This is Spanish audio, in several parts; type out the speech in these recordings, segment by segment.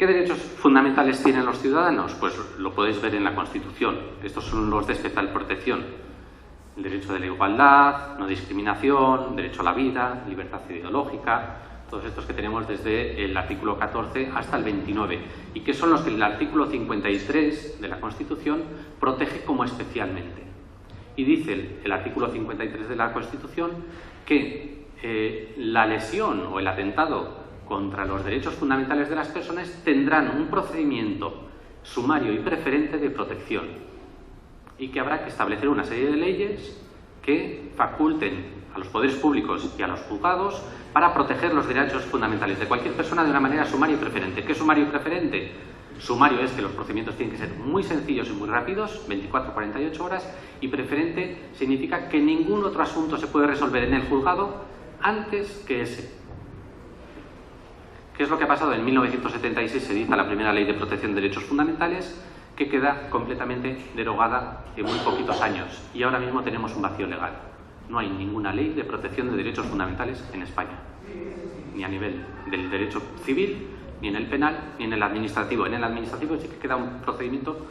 ¿Qué derechos fundamentales tienen los ciudadanos? Pues lo podéis ver en la Constitución. Estos son los de especial protección. El derecho de la igualdad, no discriminación, derecho a la vida, libertad ideológica, todos estos que tenemos desde el artículo 14 hasta el 29, y que son los que el artículo 53 de la Constitución protege como especialmente. Y dice el artículo 53 de la Constitución que la lesión o el atentado contra los derechos fundamentales de las personas tendrán un procedimiento sumario y preferente de protección, y que habrá que establecer una serie de leyes que faculten a los poderes públicos y a los juzgados para proteger los derechos fundamentales de cualquier persona de una manera sumaria y preferente. ¿Qué es sumario y preferente? Sumario es que los procedimientos tienen que ser muy sencillos y muy rápidos, 24 o 48 horas, y preferente significa que ningún otro asunto se puede resolver en el juzgado antes que ese. ¿Qué es lo que ha pasado? En 1976 se dicta la primera ley de protección de derechos fundamentales, que queda completamente derogada en muy poquitos años, y ahora mismo tenemos un vacío legal. No hay ninguna ley de protección de derechos fundamentales en España, ni a nivel del derecho civil, ni en el penal, ni en el administrativo. En el administrativo sí que queda un procedimiento,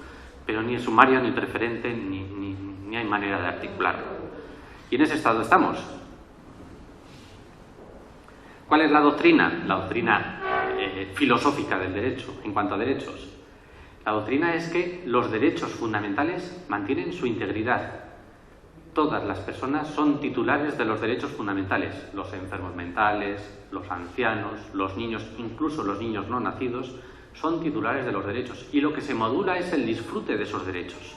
pero ni es sumario, ni preferente, ni hay manera de articularlo. Y en ese estado estamos. ¿Cuál es la doctrina? La doctrina filosófica del derecho en cuanto a derechos. La doctrina es que los derechos fundamentales mantienen su integridad. Todas las personas son titulares de los derechos fundamentales. Los enfermos mentales, los ancianos, los niños, incluso los niños no nacidos, son titulares de los derechos. Y lo que se modula es el disfrute de esos derechos.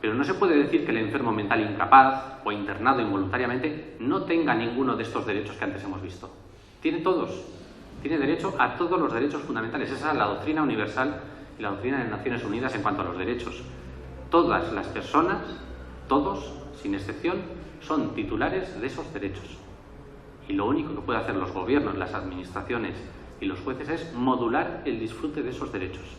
Pero no se puede decir que el enfermo mental incapaz o internado involuntariamente no tenga ninguno de estos derechos que antes hemos visto. Tiene todos. Tiene derecho a todos los derechos fundamentales. Esa es la doctrina universal y la doctrina de las Naciones Unidas en cuanto a los derechos. Todas las personas, todos, sin excepción, son titulares de esos derechos. Y lo único que pueden hacer los gobiernos, las administraciones y los jueces es modular el disfrute de esos derechos.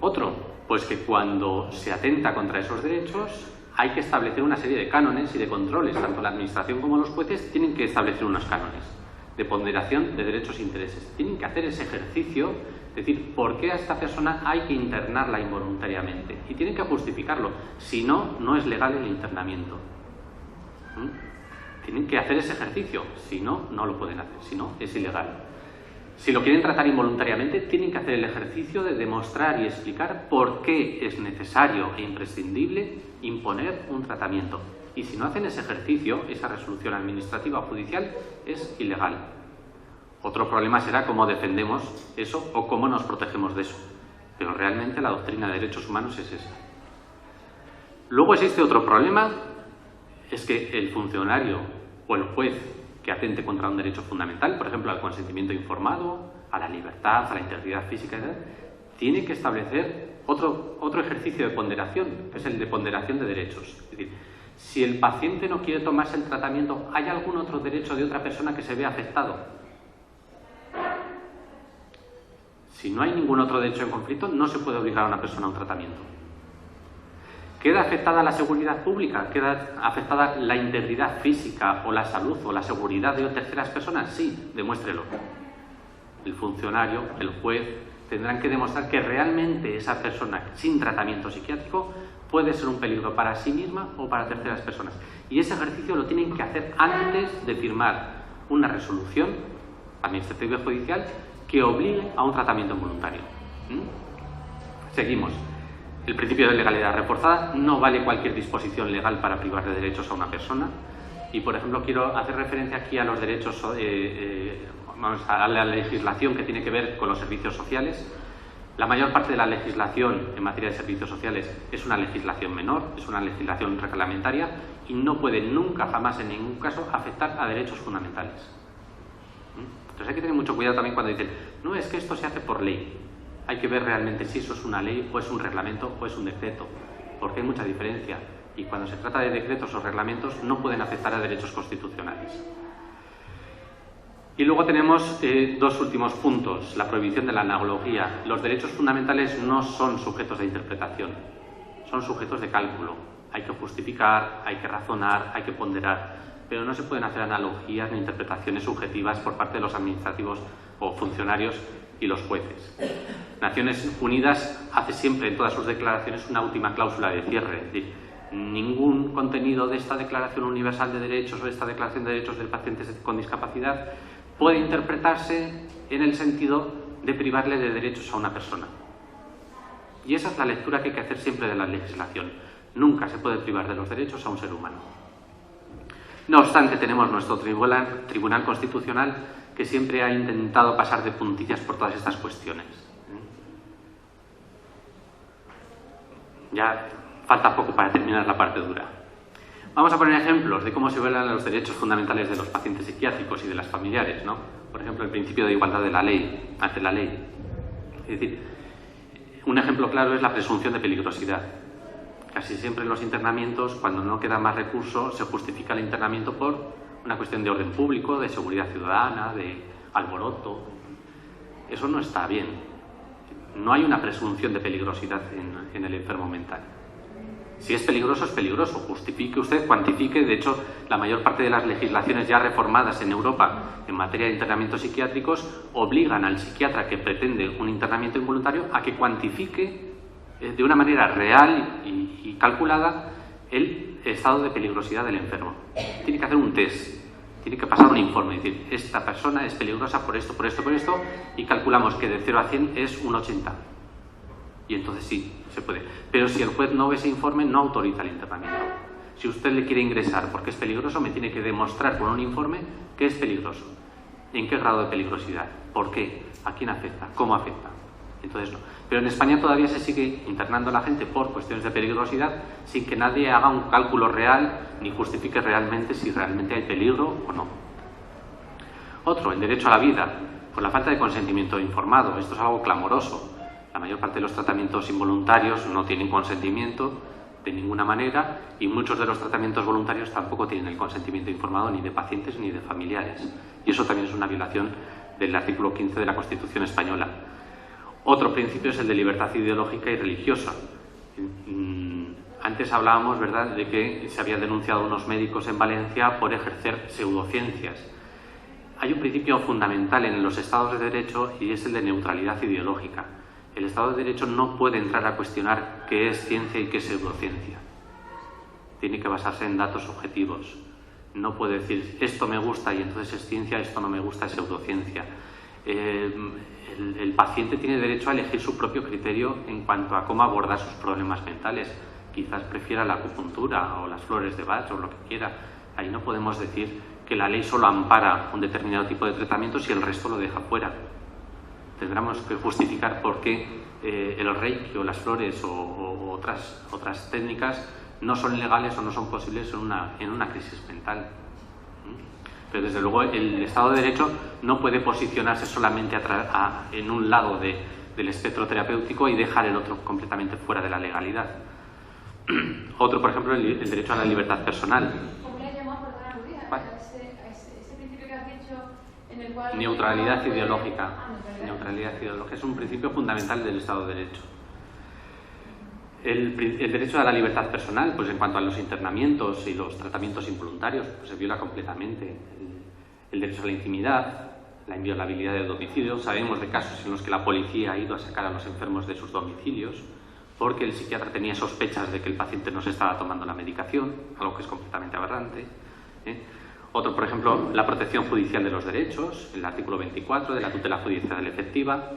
Otro, pues que cuando se atenta contra esos derechos hay que establecer una serie de cánones y de controles. Tanto la administración como los jueces tienen que establecer unos cánones de ponderación de derechos e intereses. Tienen que hacer ese ejercicio, decir, ¿por qué a esta persona hay que internarla involuntariamente? Y tienen que justificarlo. Si no, no es legal el internamiento. Tienen que hacer ese ejercicio. Si no, no lo pueden hacer. Si no, es ilegal. Si lo quieren tratar involuntariamente, tienen que hacer el ejercicio de demostrar y explicar por qué es necesario e imprescindible imponer un tratamiento. Y si no hacen ese ejercicio, esa resolución administrativa o judicial es ilegal. Otro problema será cómo defendemos eso o cómo nos protegemos de eso. Pero realmente la doctrina de derechos humanos es esa. Luego existe otro problema, es que el funcionario o el juez que atente contra un derecho fundamental, por ejemplo, al consentimiento informado, a la libertad, a la integridad física, etc., tiene que establecer otro ejercicio de ponderación, que es el de ponderación de derechos. Es decir, si el paciente no quiere tomarse el tratamiento, ¿hay algún otro derecho de otra persona que se vea afectado? Si no hay ningún otro derecho en conflicto, no se puede obligar a una persona a un tratamiento. ¿Queda afectada la seguridad pública? ¿Queda afectada la integridad física o la salud o la seguridad de terceras personas? Sí, demuéstrelo. El funcionario, el juez, tendrán que demostrar que realmente esa persona sin tratamiento psiquiátrico puede ser un peligro para sí misma o para terceras personas. Y ese ejercicio lo tienen que hacer antes de firmar una resolución administrativa y judicial que obligue a un tratamiento voluntario. Seguimos. El principio de legalidad reforzada. No vale cualquier disposición legal para privar de derechos a una persona. Y, por ejemplo, quiero hacer referencia aquí a los derechos, a la legislación que tiene que ver con los servicios sociales. La mayor parte de la legislación en materia de servicios sociales es una legislación menor, es una legislación reglamentaria y no puede nunca, jamás, en ningún caso, afectar a derechos fundamentales. Entonces hay que tener mucho cuidado también cuando dicen, no, es que esto se hace por ley. Hay que ver realmente si eso es una ley o es un reglamento o es un decreto, porque hay mucha diferencia. Y cuando se trata de decretos o reglamentos no pueden afectar a derechos constitucionales. Y luego tenemos dos últimos puntos. La prohibición de la analogía. Los derechos fundamentales no son sujetos de interpretación, son sujetos de cálculo. Hay que justificar, hay que razonar, hay que ponderar, pero no se pueden hacer analogías ni interpretaciones subjetivas por parte de los administrativos o funcionarios y los jueces. Naciones Unidas hace siempre en todas sus declaraciones una última cláusula de cierre, es decir, ningún contenido de esta Declaración Universal de Derechos o de esta Declaración de Derechos de Pacientes con Discapacidad puede interpretarse en el sentido de privarle de derechos a una persona. Y esa es la lectura que hay que hacer siempre de la legislación. Nunca se puede privar de los derechos a un ser humano. No obstante, tenemos nuestro Tribunal Constitucional que siempre ha intentado pasar de puntillas por todas estas cuestiones. Ya falta poco para terminar la parte dura. Vamos a poner ejemplos de cómo se violan los derechos fundamentales de los pacientes psiquiátricos y de las familiares, ¿no? Por ejemplo, el principio de igualdad de la ley, ante la ley. Es decir, un ejemplo claro es la presunción de peligrosidad. Casi siempre en los internamientos, cuando no queda más recursos, se justifica el internamiento por una cuestión de orden público, de seguridad ciudadana, de alboroto. Eso no está bien. No hay una presunción de peligrosidad en el enfermo mental. Si es peligroso, es peligroso. Justifique usted, cuantifique. De hecho, la mayor parte de las legislaciones ya reformadas en Europa en materia de internamientos psiquiátricos obligan al psiquiatra que pretende un internamiento involuntario a que cuantifique de una manera real y calculada el estado de peligrosidad del enfermo. Tiene que hacer un test, tiene que pasar un informe, es decir, esta persona es peligrosa por esto, por esto, por esto, y calculamos que de 0 a 100 es un 80. Y entonces sí, se puede. Pero si el juez no ve ese informe, no autoriza el internamiento. Si usted le quiere ingresar porque es peligroso, me tiene que demostrar con un informe que es peligroso. ¿En qué grado de peligrosidad? ¿Por qué? ¿A quién afecta? ¿Cómo afecta? Entonces no. Pero en España todavía se sigue internando a la gente por cuestiones de peligrosidad sin que nadie haga un cálculo real ni justifique realmente si realmente hay peligro o no. Otro, el derecho a la vida, por la falta de consentimiento informado. Esto es algo clamoroso. La mayor parte de los tratamientos involuntarios no tienen consentimiento de ninguna manera y muchos de los tratamientos voluntarios tampoco tienen el consentimiento informado ni de pacientes ni de familiares. Y eso también es una violación del artículo 15 de la Constitución española. Otro principio es el de libertad ideológica y religiosa. Antes hablábamos, ¿verdad?, de que se habían denunciado a unos médicos en Valencia por ejercer pseudociencias. Hay un principio fundamental en los estados de derecho y es el de neutralidad ideológica. El Estado de Derecho no puede entrar a cuestionar qué es ciencia y qué es pseudociencia. Tiene que basarse en datos objetivos. No puede decir, esto me gusta y entonces es ciencia, esto no me gusta, es pseudociencia. El paciente tiene derecho a elegir su propio criterio en cuanto a cómo abordar sus problemas mentales. Quizás prefiera la acupuntura o las flores de Bach o lo que quiera. Ahí no podemos decir que la ley solo ampara un determinado tipo de tratamiento si el resto lo deja fuera. Tendremos que justificar por qué el reiki o las flores o otras técnicas no son legales o no son posibles en una crisis mental. Pero desde luego el Estado de Derecho no puede posicionarse solamente en un lado del espectro terapéutico y dejar el otro completamente fuera de la legalidad. Otro, por ejemplo, el derecho a la libertad personal. ¿Cómo le llamas, perdona, Luis, a ese principio que has dicho en el cual... Neutralidad ideológica. Neutralidad ideológica. Es un principio fundamental del Estado de Derecho. El derecho a la libertad personal, pues en cuanto a los internamientos y los tratamientos involuntarios, pues se viola completamente. El derecho a la intimidad, la inviolabilidad del domicilio. Sabemos de casos en los que la policía ha ido a sacar a los enfermos de sus domicilios porque el psiquiatra tenía sospechas de que el paciente no se estaba tomando la medicación, algo que es completamente aberrante. Otro, por ejemplo, la protección judicial de los derechos, el artículo 24 de la tutela judicial efectiva.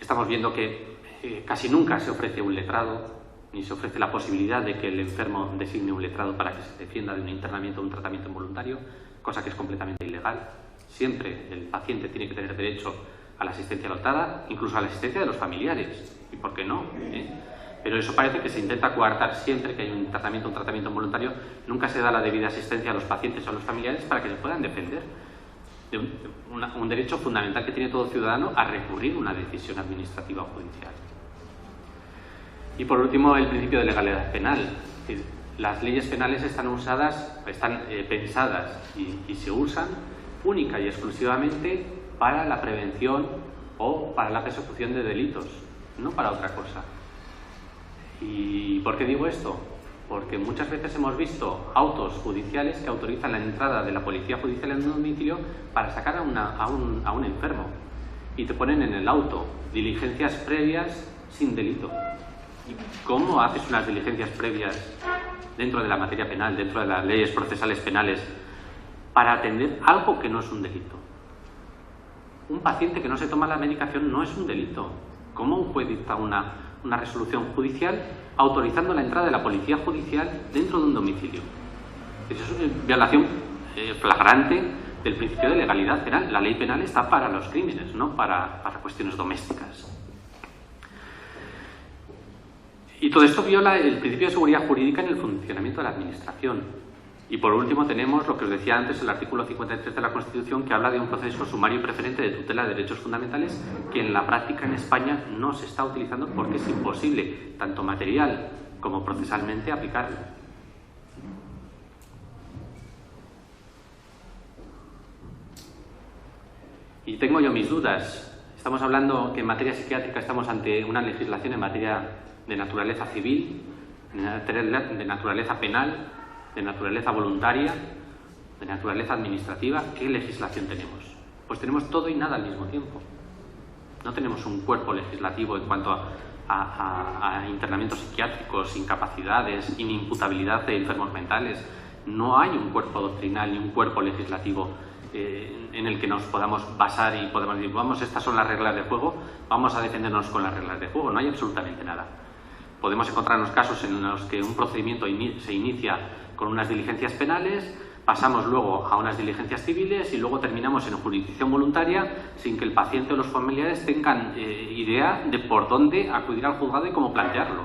Estamos viendo que casi nunca se ofrece un letrado, ni se ofrece la posibilidad de que el enfermo designe un letrado para que se defienda de un internamiento o un tratamiento involuntario, cosa que es completamente ilegal. Siempre el paciente tiene que tener derecho a la asistencia dotada, incluso a la asistencia de los familiares. ¿Y por qué no? Pero eso parece que se intenta coartar siempre que hay un tratamiento involuntario. Nunca se da la debida asistencia a los pacientes o a los familiares para que se puedan defender de un derecho fundamental que tiene todo ciudadano a recurrir una decisión administrativa o judicial. Y por último, el principio de legalidad penal. Las leyes penales están pensadas y se usan única y exclusivamente para la prevención o para la persecución de delitos, no para otra cosa. ¿Y por qué digo esto? porque muchas veces hemos visto autos judiciales que autorizan la entrada de la policía judicial en un domicilio para sacar a un enfermo y te ponen en el auto diligencias previas sin delito. ¿Cómo haces unas diligencias previas dentro de la materia penal, dentro de las leyes procesales penales, para atender algo que no es un delito? Un paciente que no se toma la medicación no es un delito. ¿Cómo un juez dicta una resolución judicial autorizando la entrada de la policía judicial dentro de un domicilio? Eso es una violación flagrante del principio de legalidad penal. La ley penal está para los crímenes, no para cuestiones domésticas. Y todo esto viola el principio de seguridad jurídica en el funcionamiento de la Administración. Y por último tenemos lo que os decía antes, el artículo 53 de la Constitución, que habla de un proceso sumario y preferente de tutela de derechos fundamentales que en la práctica en España no se está utilizando porque es imposible, tanto material como procesalmente, aplicarlo. Y tengo yo mis dudas. Estamos hablando que en materia psiquiátrica estamos ante una legislación en materia de naturaleza civil, de naturaleza penal, de naturaleza voluntaria, de naturaleza administrativa. ¿Qué legislación tenemos? Pues tenemos todo y nada al mismo tiempo. No tenemos un cuerpo legislativo en cuanto a internamientos psiquiátricos, incapacidades, inimputabilidad de enfermos mentales. No hay un cuerpo doctrinal ni un cuerpo legislativo en el que nos podamos basar y podemos decir, vamos, estas son las reglas de juego, vamos a defendernos con las reglas de juego. No hay absolutamente nada. Podemos encontrarnos casos en los que un procedimiento se inicia con unas diligencias penales, pasamos luego a unas diligencias civiles y luego terminamos en jurisdicción voluntaria sin que el paciente o los familiares tengan idea de por dónde acudir al juzgado y cómo plantearlo.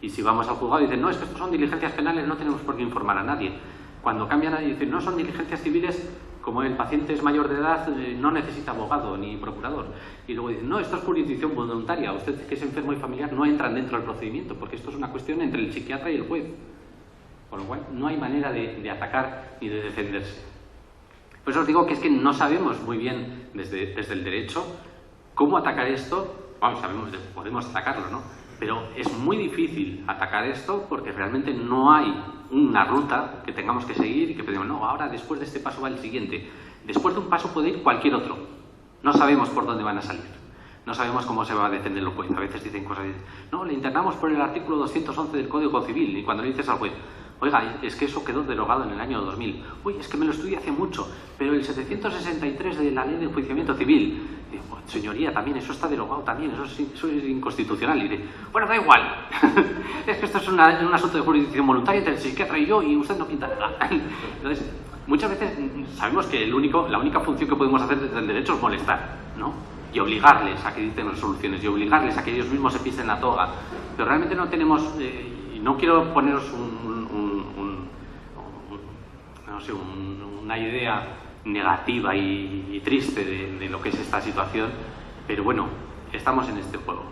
Y si vamos al juzgado y dicen, no, es que estos son diligencias penales, no tenemos por qué informar a nadie. Cuando cambian y dicen, no, son diligencias civiles, como el paciente es mayor de edad, no necesita abogado ni procurador. Y luego dicen, no, esto es jurisdicción voluntaria, usted que es enfermo y familiar no entran dentro del procedimiento, porque esto es una cuestión entre el psiquiatra y el juez. Con lo cual, no hay manera de atacar ni de defenderse. Por eso os digo que es que no sabemos muy bien desde el derecho cómo atacar esto. Vamos, podemos atacarlo, ¿no? Pero es muy difícil atacar esto porque realmente no hay una ruta que tengamos que seguir y que pedimos, no, ahora después de este paso va el siguiente. Después de un paso puede ir cualquier otro. No sabemos por dónde van a salir. No sabemos cómo se va a defender el juez. A veces dicen cosas, no, le internamos por el artículo 211 del Código Civil. Y cuando le dices al juez, oiga, es que eso quedó derogado en el año 2000. Uy, es que me lo estudié hace mucho, pero el 763 de la Ley de Enjuiciamiento Civil. Digo, señoría, también eso está derogado también, eso es inconstitucional. Y dice, bueno, da igual. Es que esto es un asunto de jurisdicción voluntaria entre el psiquiatra y yo y usted no pinta nada. Entonces, muchas veces sabemos que la única función que podemos hacer desde el derecho es molestar, ¿no? Y obligarles a que dicten resoluciones y obligarles a que ellos mismos se pisen la toga. Pero realmente no tenemos, y no quiero poneros una idea negativa y triste de lo que es esta situación, pero bueno, estamos en este juego.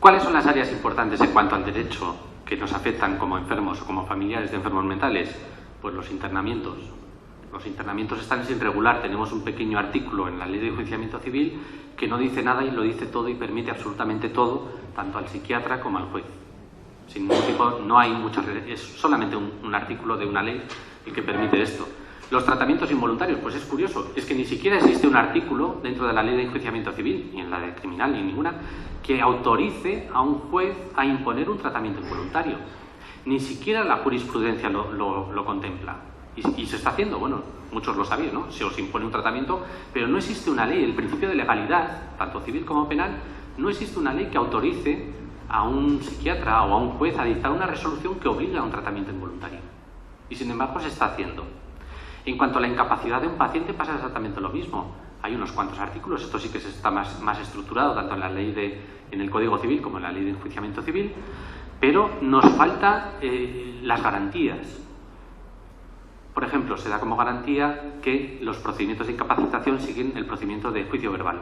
¿Cuáles son las áreas importantes en cuanto al derecho que nos afectan como enfermos o como familiares de enfermos mentales? Pues los internamientos. Los internamientos están sin regular. Tenemos un pequeño artículo en la Ley de Enjuiciamiento Civil que no dice nada y lo dice todo y permite absolutamente todo, tanto al psiquiatra como al juez. Sin ningún tipo, no hay muchas, es solamente un artículo de una ley el que permite esto. Los tratamientos involuntarios, pues es curioso, es que ni siquiera existe un artículo dentro de la Ley de Enjuiciamiento Civil, ni en la de criminal, ni en ninguna, que autorice a un juez a imponer un tratamiento involuntario. Ni siquiera la jurisprudencia lo contempla. Y se está haciendo, bueno, muchos lo sabéis, ¿no? Se os impone un tratamiento, pero no existe una ley, el principio de legalidad, tanto civil como penal, no existe una ley que autorice a un psiquiatra o a un juez a dictar una resolución que obliga a un tratamiento involuntario. Y sin embargo se está haciendo. En cuanto a la incapacidad de un paciente pasa exactamente lo mismo. Hay unos cuantos artículos, esto sí que está más estructurado, tanto en la ley en el Código Civil como en la Ley de Enjuiciamiento Civil, pero nos faltan las garantías. Por ejemplo, se da como garantía que los procedimientos de incapacitación siguen el procedimiento de juicio verbal.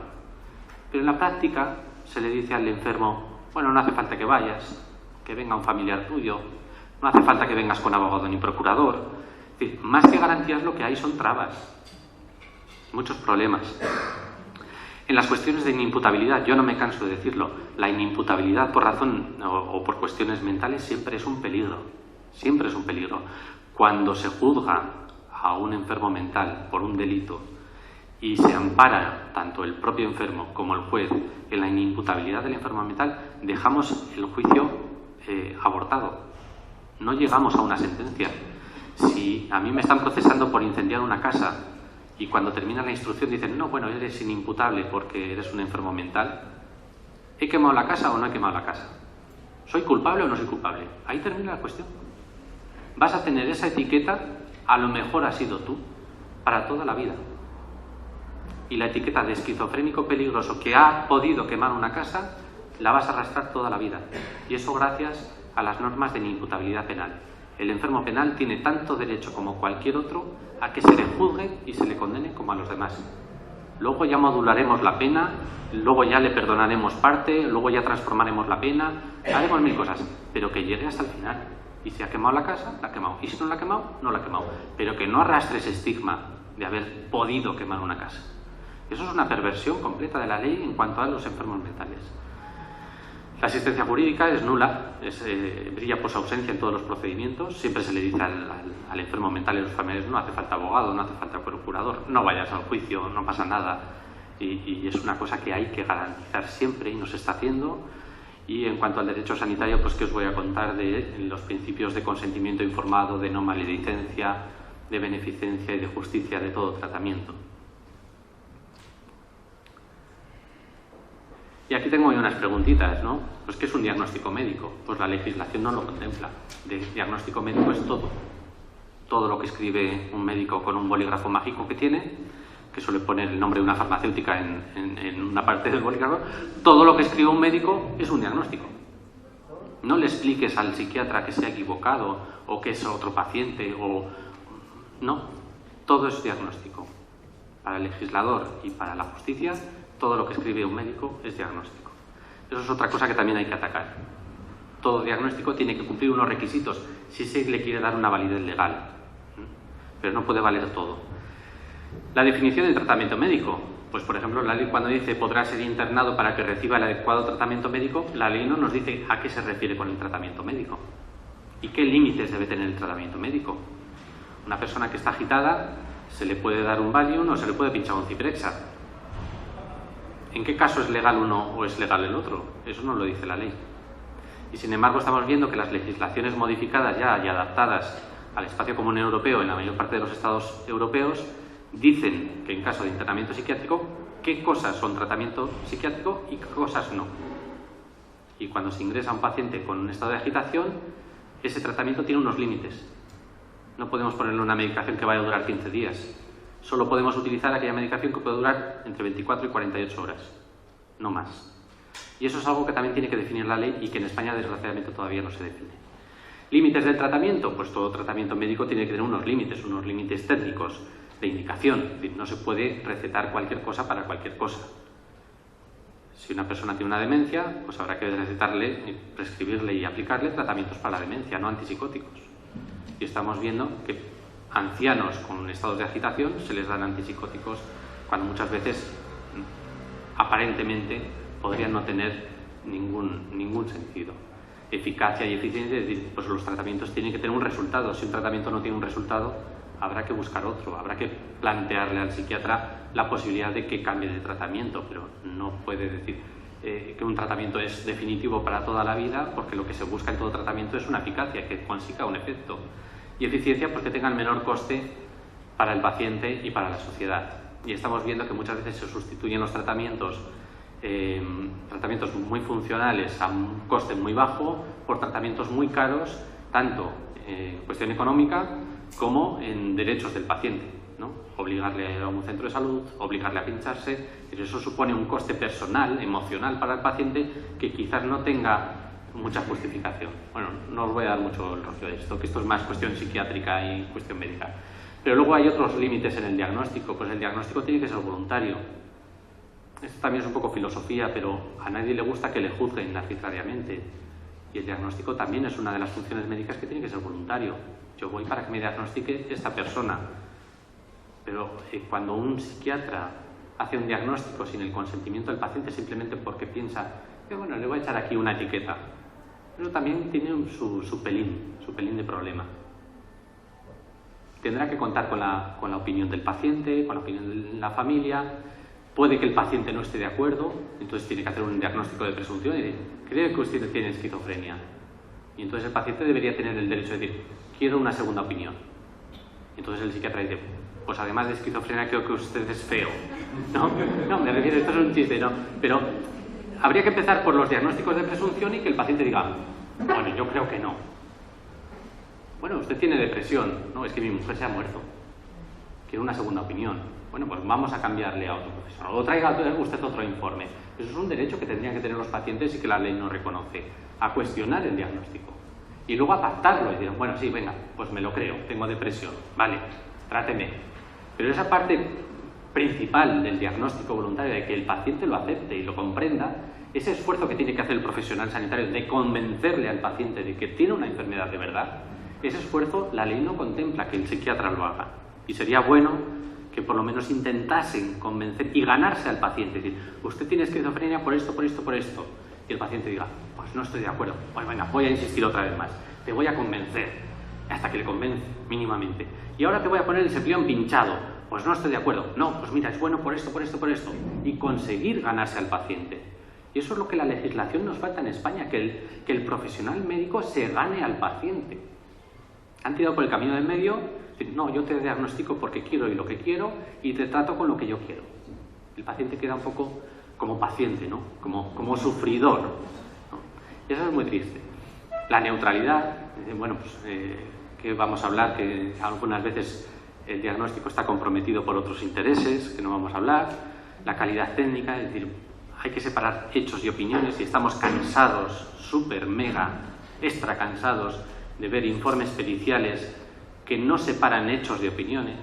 Pero en la práctica se le dice al enfermo, bueno, no hace falta que vayas, que venga un familiar tuyo, no hace falta que vengas con abogado ni procurador. Es decir, más que garantías lo que hay son trabas, muchos problemas. En las cuestiones de inimputabilidad, yo no me canso de decirlo, la inimputabilidad por razón o por cuestiones mentales siempre es un peligro, siempre es un peligro. Cuando se juzga a un enfermo mental por un delito y se ampara tanto el propio enfermo como el juez en la inimputabilidad del enfermo mental, dejamos el juicio abortado. No llegamos a una sentencia. Si a mí me están procesando por incendiar una casa y cuando termina la instrucción dicen, no, bueno, eres inimputable porque eres un enfermo mental, ¿he quemado la casa o no he quemado la casa? ¿Soy culpable o no soy culpable? Ahí termina la cuestión. Vas a tener esa etiqueta, a lo mejor has sido tú, para toda la vida. Y la etiqueta de esquizofrénico peligroso que ha podido quemar una casa, la vas a arrastrar toda la vida. Y eso gracias a las normas de inimputabilidad penal. El enfermo penal tiene tanto derecho como cualquier otro a que se le juzgue y se le condene como a los demás. Luego ya modularemos la pena, luego ya le perdonaremos parte, luego ya transformaremos la pena, haremos mil cosas, pero que llegue hasta el final. Y si ha quemado la casa, la ha quemado. Y si no la ha quemado, no la ha quemado. Pero que no arrastre ese estigma de haber podido quemar una casa. Eso es una perversión completa de la ley en cuanto a los enfermos mentales. La asistencia jurídica es nula, brilla por su ausencia en todos los procedimientos. Siempre se le dice al enfermo mental y a los familiares, no hace falta abogado, no hace falta procurador, no vayas al juicio, no pasa nada. Y es una cosa que hay que garantizar siempre y no se está haciendo. Y en cuanto al derecho sanitario, pues que os voy a contar de los principios de consentimiento informado, de no maledicencia, de beneficencia y de justicia de todo tratamiento. Y aquí tengo unas preguntitas, ¿no? Pues ¿qué es un diagnóstico médico? Pues la legislación no lo contempla. De diagnóstico médico es todo. Todo lo que escribe un médico con un bolígrafo mágico que tiene, que suele poner el nombre de una farmacéutica en una parte del bolígrafo, todo lo que escribe un médico es un diagnóstico. No le expliques al psiquiatra que se ha equivocado o que es otro paciente o... No, todo es diagnóstico. Para el legislador y para la justicia, todo lo que escribe un médico es diagnóstico. Eso es otra cosa que también hay que atacar. Todo diagnóstico tiene que cumplir unos requisitos si se le quiere dar una validez legal. Pero no puede valer todo. La definición de tratamiento médico. Pues, por ejemplo, la ley cuando dice podrá ser internado para que reciba el adecuado tratamiento médico, la ley no nos dice a qué se refiere con el tratamiento médico y qué límites debe tener el tratamiento médico. Una persona que está agitada se le puede dar un Valium o se le puede pinchar un Ciprexa. ¿En qué caso es legal uno o es legal el otro? Eso no lo dice la ley. Y sin embargo estamos viendo que las legislaciones modificadas ya y adaptadas al espacio común europeo en la mayor parte de los estados europeos dicen que en caso de internamiento psiquiátrico, qué cosas son tratamiento psiquiátrico y qué cosas no. Y cuando se ingresa un paciente con un estado de agitación, ese tratamiento tiene unos límites. No podemos ponerle una medicación que vaya a durar 15 días. Solo podemos utilizar aquella medicación que puede durar entre 24 y 48 horas, no más. Y eso es algo que también tiene que definir la ley y que en España desgraciadamente todavía no se define. ¿Límites del tratamiento? Pues todo tratamiento médico tiene que tener unos límites técnicos de indicación. Es decir, no se puede recetar cualquier cosa para cualquier cosa. Si una persona tiene una demencia, pues habrá que recetarle, prescribirle y aplicarle tratamientos para la demencia, no antipsicóticos. Y estamos viendo que ancianos con estados de agitación se les dan antipsicóticos cuando muchas veces aparentemente podrían no tener ningún sentido. Eficacia y eficiencia, es decir, pues los tratamientos tienen que tener un resultado. Si un tratamiento no tiene un resultado, habrá que buscar otro, habrá que plantearle al psiquiatra la posibilidad de que cambie de tratamiento, pero no puede decir que un tratamiento es definitivo para toda la vida, porque lo que se busca en todo tratamiento es una eficacia, que consiga un efecto. Y eficiencia, pues que tenga el menor coste para el paciente y para la sociedad. Y estamos viendo que muchas veces se sustituyen los tratamientos muy funcionales a un coste muy bajo por tratamientos muy caros, tanto en cuestión económica como en derechos del paciente, ¿no? Obligarle a ir a un centro de salud, obligarle a pincharse, pero eso supone un coste personal, emocional para el paciente que quizás no tenga mucha justificación. Bueno, no os voy a dar mucho el rollo de esto, que esto es más cuestión psiquiátrica y cuestión médica. Pero luego hay otros límites en el diagnóstico, pues el diagnóstico tiene que ser voluntario. Esto también es un poco filosofía, pero a nadie le gusta que le juzguen arbitrariamente. Y el diagnóstico también es una de las funciones médicas que tiene que ser voluntario. Yo voy para que me diagnostique esta persona. Pero cuando un psiquiatra hace un diagnóstico sin el consentimiento del paciente simplemente porque piensa que, bueno, le voy a echar aquí una etiqueta. Eso también tiene su pelín de problema. Tendrá que contar con la opinión del paciente, con la opinión de la familia. Puede que el paciente no esté de acuerdo, entonces tiene que hacer un diagnóstico de presunción y decir, creo que usted tiene esquizofrenia. Y entonces el paciente debería tener el derecho de decir, quiero una segunda opinión. Entonces el psiquiatra dice, pues además de esquizofrenia creo que usted es feo. No, me refiero, esto es un chiste, ¿no? Pero habría que empezar por los diagnósticos de presunción y que el paciente diga, bueno, yo creo que no. Bueno, usted tiene depresión. No, es que mi mujer se ha muerto. Quiero una segunda opinión. Bueno, pues vamos a cambiarle a otro profesional. O traiga usted otro informe. Eso es un derecho que tendrían que tener los pacientes y que la ley no reconoce. A cuestionar el diagnóstico. Y luego a pactarlo. Y decir, bueno, sí, venga, pues me lo creo. Tengo depresión. Vale, tráteme. Pero esa parte principal del diagnóstico voluntario, de que el paciente lo acepte y lo comprenda, ese esfuerzo que tiene que hacer el profesional sanitario de convencerle al paciente de que tiene una enfermedad de verdad, ese esfuerzo la ley no contempla que el psiquiatra lo haga. Y sería bueno que por lo menos intentasen convencer y ganarse al paciente. Es decir, usted tiene esquizofrenia por esto, por esto, por esto. Y el paciente diga, pues no estoy de acuerdo. Pues venga, voy a insistir otra vez más. Te voy a convencer. Hasta que le convence mínimamente. Y ahora te voy a poner el cepillón pinchado. Pues no estoy de acuerdo. No, pues mira, es bueno por esto, por esto, por esto. Y conseguir ganarse al paciente. Y eso es lo que la legislación nos falta en España, que el profesional médico se gane al paciente. Han tirado por el camino del medio, no, yo te diagnostico porque quiero y lo que quiero y te trato con lo que yo quiero. El paciente queda un poco como paciente, ¿no? Como sufridor, ¿no? Y eso es muy triste. La neutralidad, bueno, pues que vamos a hablar, que algunas veces el diagnóstico está comprometido por otros intereses, que no vamos a hablar. La calidad técnica, es decir, hay que separar hechos y opiniones y estamos cansados, súper, mega, extra cansados de ver informes periciales que no separan hechos de opiniones,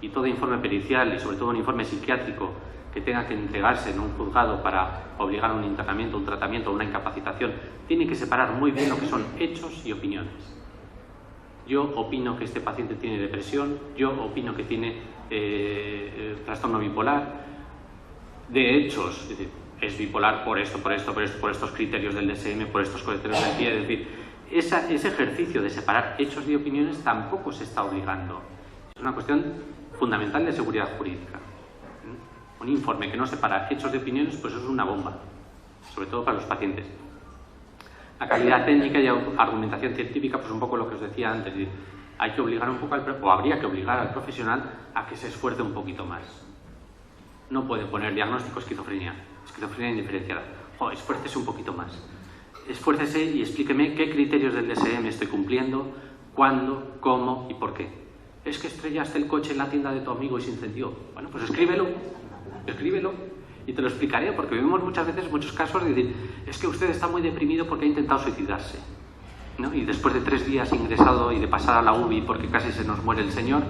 y todo informe pericial y sobre todo un informe psiquiátrico que tenga que entregarse en un juzgado para obligar a un internamiento, un tratamiento o una incapacitación, tiene que separar muy bien lo que son hechos y opiniones. Yo opino que este paciente tiene depresión, yo opino que tiene trastorno bipolar. De hechos, es decir, es bipolar por esto, por esto, por esto, por estos criterios del DSM, por estos criterios del PIE, es decir, ese ejercicio de separar hechos y opiniones tampoco se está obligando. Es una cuestión fundamental de seguridad jurídica. Un informe que no separa hechos de opiniones, pues eso es una bomba, sobre todo para los pacientes. La calidad técnica y argumentación científica, pues un poco lo que os decía antes, hay que obligar un poco o habría que obligar al profesional a que se esfuerce un poquito más. No puede poner diagnóstico esquizofrenia indiferenciada. Esfuércese un poquito más. Esfuércese y explíqueme qué criterios del DSM estoy cumpliendo, cuándo, cómo y por qué. Es que estrellaste el coche en la tienda de tu amigo y se incendió. Bueno, pues escríbelo y te lo explicaré, porque vemos muchas veces muchos casos de decir, es que usted está muy deprimido porque ha intentado suicidarse, ¿no? Y después de 3 días ingresado y de pasar a la UBI porque casi se nos muere el señor,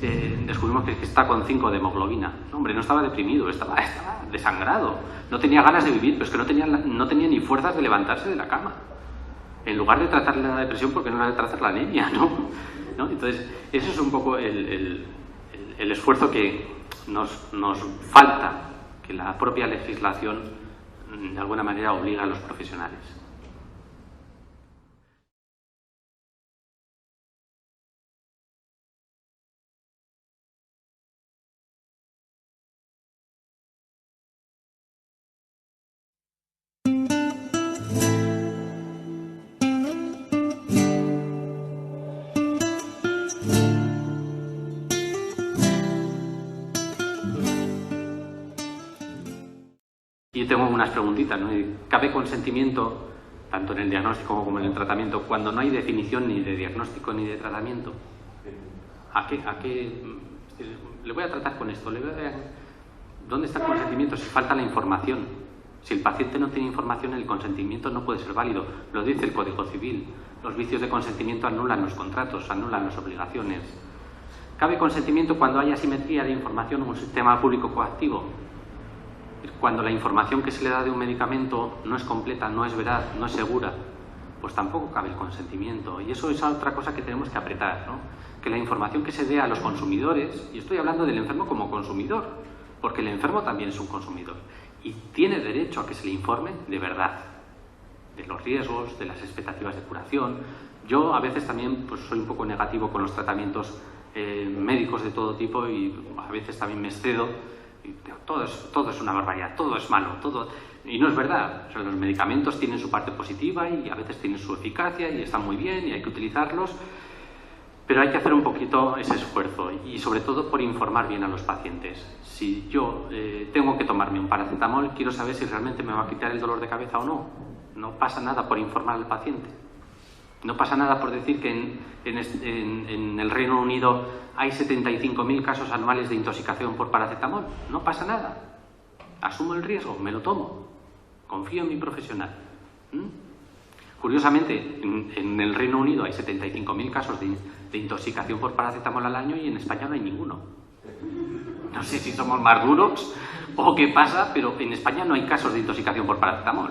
descubrimos que está con 5 de hemoglobina. No, hombre, no estaba deprimido, estaba desangrado. No tenía ganas de vivir, pero es que no tenía ni fuerzas de levantarse de la cama. En lugar de tratarle la depresión, porque no era de tratar la anemia, ¿no? Entonces, eso es un poco el esfuerzo que nos falta, que la propia legislación de alguna manera obliga a los profesionales. Y tengo unas preguntitas, ¿no? ¿Cabe consentimiento, tanto en el diagnóstico como en el tratamiento, cuando no hay definición ni de diagnóstico ni de tratamiento? ¿A qué? Le voy a tratar con esto. ¿Dónde está el consentimiento si falta la información? Si el paciente no tiene información, el consentimiento no puede ser válido. Lo dice el Código Civil. Los vicios de consentimiento anulan los contratos, anulan las obligaciones. ¿Cabe consentimiento cuando hay asimetría de información o un sistema público coactivo? Cuando la información que se le da de un medicamento no es completa, no es veraz, no es segura, pues tampoco cabe el consentimiento. Y eso es otra cosa que tenemos que apretar, ¿no? Que la información que se dé a los consumidores, y estoy hablando del enfermo como consumidor, porque el enfermo también es un consumidor y tiene derecho a que se le informe de verdad, de los riesgos, de las expectativas de curación. Yo a veces también pues, soy un poco negativo con los tratamientos médicos de todo tipo y a veces también me excedo. Y digo, todo es una barbaridad, todo es malo, todo... Y no es verdad. O sea, los medicamentos tienen su parte positiva y a veces tienen su eficacia y están muy bien y hay que utilizarlos, pero hay que hacer un poquito ese esfuerzo y sobre todo por informar bien a los pacientes. Si yo tengo que tomarme un paracetamol, quiero saber si realmente me va a quitar el dolor de cabeza o no. No pasa nada por informar al paciente. No pasa nada por decir que en el Reino Unido hay 75.000 casos anuales de intoxicación por paracetamol. No pasa nada. Asumo el riesgo, me lo tomo. Confío en mi profesional. Curiosamente, en el Reino Unido hay 75.000 casos de intoxicación por paracetamol al año y en España no hay ninguno. No sé si somos más duros o qué pasa, pero en España no hay casos de intoxicación por paracetamol.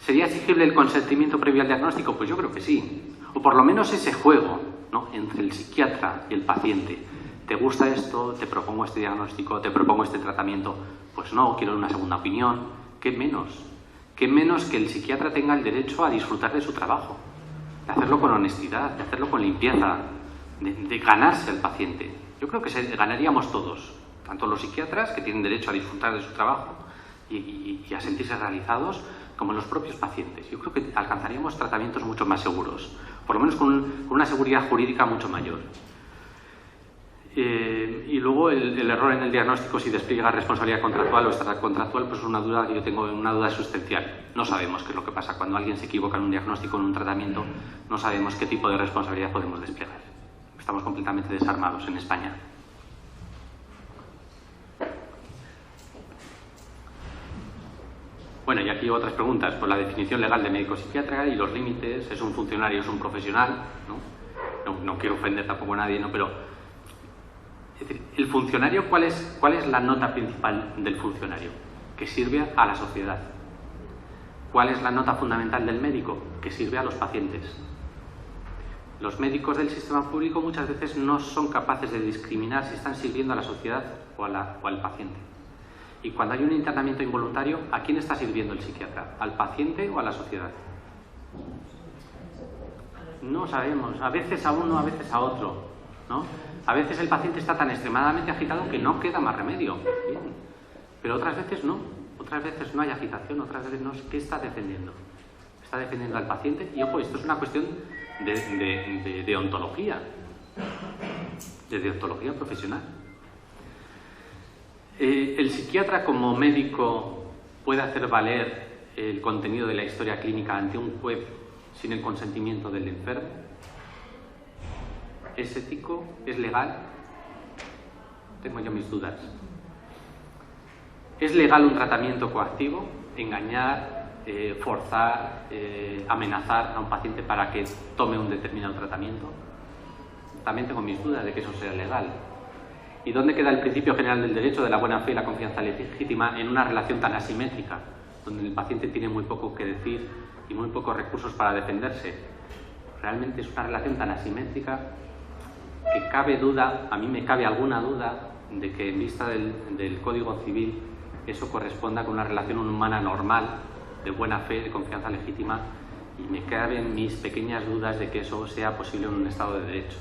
¿Sería exigible el consentimiento previo al diagnóstico? Pues yo creo que sí. O por lo menos ese juego, ¿no?, entre el psiquiatra y el paciente. ¿Te gusta esto? ¿Te propongo este diagnóstico? ¿Te propongo este tratamiento? Pues no, quiero una segunda opinión. ¿Qué menos? ¿Qué menos que el psiquiatra tenga el derecho a disfrutar de su trabajo? De hacerlo con honestidad, de hacerlo con limpieza, de ganarse al paciente. Yo creo que ganaríamos todos, tanto los psiquiatras, que tienen derecho a disfrutar de su trabajo y a sentirse realizados, como los propios pacientes. Yo creo que alcanzaríamos tratamientos mucho más seguros, por lo menos con una seguridad jurídica mucho mayor. Y luego el error en el diagnóstico, si despliega responsabilidad contractual o extracontractual, pues es una duda que yo tengo, una duda sustancial. No sabemos qué es lo que pasa cuando alguien se equivoca en un diagnóstico o en un tratamiento, no sabemos qué tipo de responsabilidad podemos desplegar. Estamos completamente desarmados en España. Bueno, y aquí otras preguntas. Pues la definición legal de médico psiquiatra y los límites. ¿Es un funcionario, es un profesional? No quiero ofender tampoco a nadie, ¿no? Pero, es decir, el funcionario, ¿cuál es la nota principal del funcionario? Que sirve a la sociedad. ¿Cuál es la nota fundamental del médico? Que sirve a los pacientes. Los médicos del sistema público muchas veces no son capaces de discriminar si están sirviendo a la sociedad o al paciente. Y cuando hay un internamiento involuntario, ¿a quién está sirviendo el psiquiatra? ¿Al paciente o a la sociedad? No sabemos. A veces a uno, a veces a otro, ¿no? A veces el paciente está tan extremadamente agitado que no queda más remedio. Bien. Pero otras veces no. Otras veces no hay agitación, otras veces no. ¿Qué está defendiendo? Está defendiendo al paciente. Y ojo, esto es una cuestión de deontología. De deontología profesional. El psiquiatra como médico puede hacer valer el contenido de la historia clínica ante un juez sin el consentimiento del enfermo. ¿Es ético? ¿Es legal? Tengo yo mis dudas. ¿Es legal un tratamiento coactivo? Engañar, forzar, amenazar a un paciente para que tome un determinado tratamiento. También tengo mis dudas de que eso sea legal. ¿Y dónde queda el principio general del derecho de la buena fe y la confianza legítima en una relación tan asimétrica, donde el paciente tiene muy poco que decir y muy pocos recursos para defenderse? Realmente es una relación tan asimétrica que cabe duda, a mí me cabe alguna duda, de que en vista del Código Civil eso corresponda con una relación humana normal, de buena fe, de confianza legítima, y me caben mis pequeñas dudas de que eso sea posible en un Estado de Derecho.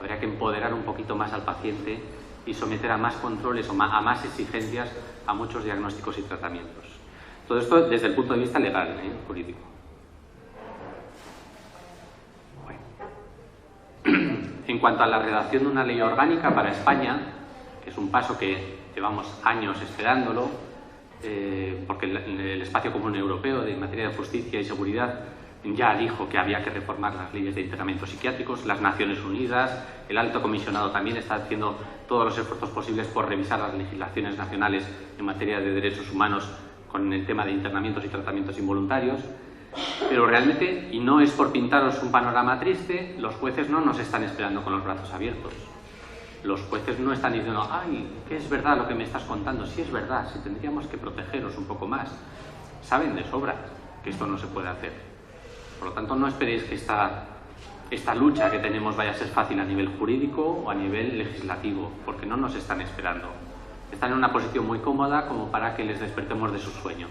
Habría que empoderar un poquito más al paciente y someter a más controles o a más exigencias a muchos diagnósticos y tratamientos. Todo esto desde el punto de vista legal, jurídico. Bueno. En cuanto a la redacción de una ley orgánica para España, que es un paso que llevamos años esperándolo, porque el Espacio Común Europeo en materia de justicia y seguridad ya dijo que había que reformar las leyes de internamientos psiquiátricos, las Naciones Unidas, el Alto Comisionado también está haciendo todos los esfuerzos posibles por revisar las legislaciones nacionales en materia de derechos humanos con el tema de internamientos y tratamientos involuntarios. Pero realmente, y no es por pintaros un panorama triste, los jueces no nos están esperando con los brazos abiertos. Los jueces no están diciendo, ay, que es verdad lo que me estás contando, sí es verdad, si tendríamos que protegeros un poco más. Saben de sobra que esto no se puede hacer. Por lo tanto, no esperéis que esta esta lucha que tenemos vaya a ser fácil a nivel jurídico o a nivel legislativo, porque no nos están esperando. Están en una posición muy cómoda como para que les despertemos de su sueño.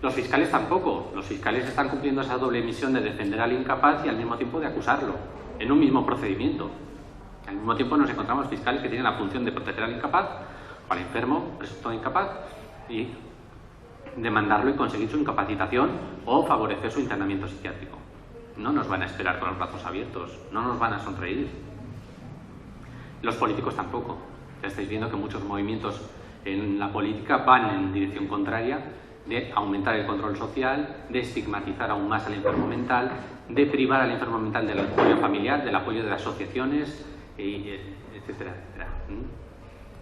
Los fiscales tampoco. Los fiscales están cumpliendo esa doble misión de defender al incapaz y al mismo tiempo de acusarlo, en un mismo procedimiento. Al mismo tiempo nos encontramos fiscales que tienen la función de proteger al incapaz o al enfermo, presunto incapaz, y demandarlo y conseguir su incapacitación o favorecer su internamiento psiquiátrico. No nos van a esperar con los brazos abiertos, no nos van a sonreír. Los políticos tampoco. Ya estáis viendo que muchos movimientos en la política van en dirección contraria, de aumentar el control social, de estigmatizar aún más al enfermo mental, de privar al enfermo mental del apoyo familiar, del apoyo de las asociaciones, etcétera, etcétera.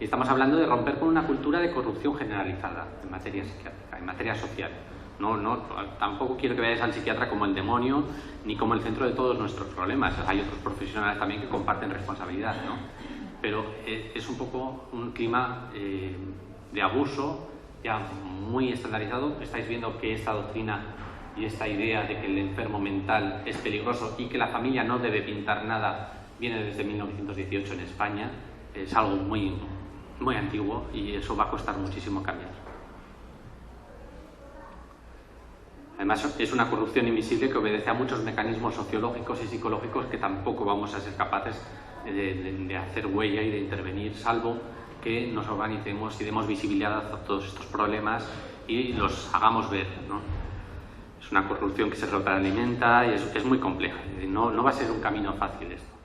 Y estamos hablando de romper con una cultura de corrupción generalizada en materia psiquiátrica, en materia social. Tampoco quiero que veáis al psiquiatra como el demonio ni como el centro de todos nuestros problemas. Hay otros profesionales también que comparten responsabilidad, ¿no? Pero es un poco un clima de abuso ya muy estandarizado. Estáis viendo que esta doctrina y esta idea de que el enfermo mental es peligroso y que la familia no debe pintar nada viene desde 1918 en España. Es algo muy antiguo y eso va a costar muchísimo cambiar. Además, es una corrupción invisible que obedece a muchos mecanismos sociológicos y psicológicos que tampoco vamos a ser capaces de hacer huella y de intervenir, salvo que nos organicemos y demos visibilidad a todos estos problemas y los hagamos ver, ¿no? Es una corrupción que se retroalimenta y es muy compleja. No va a ser un camino fácil esto.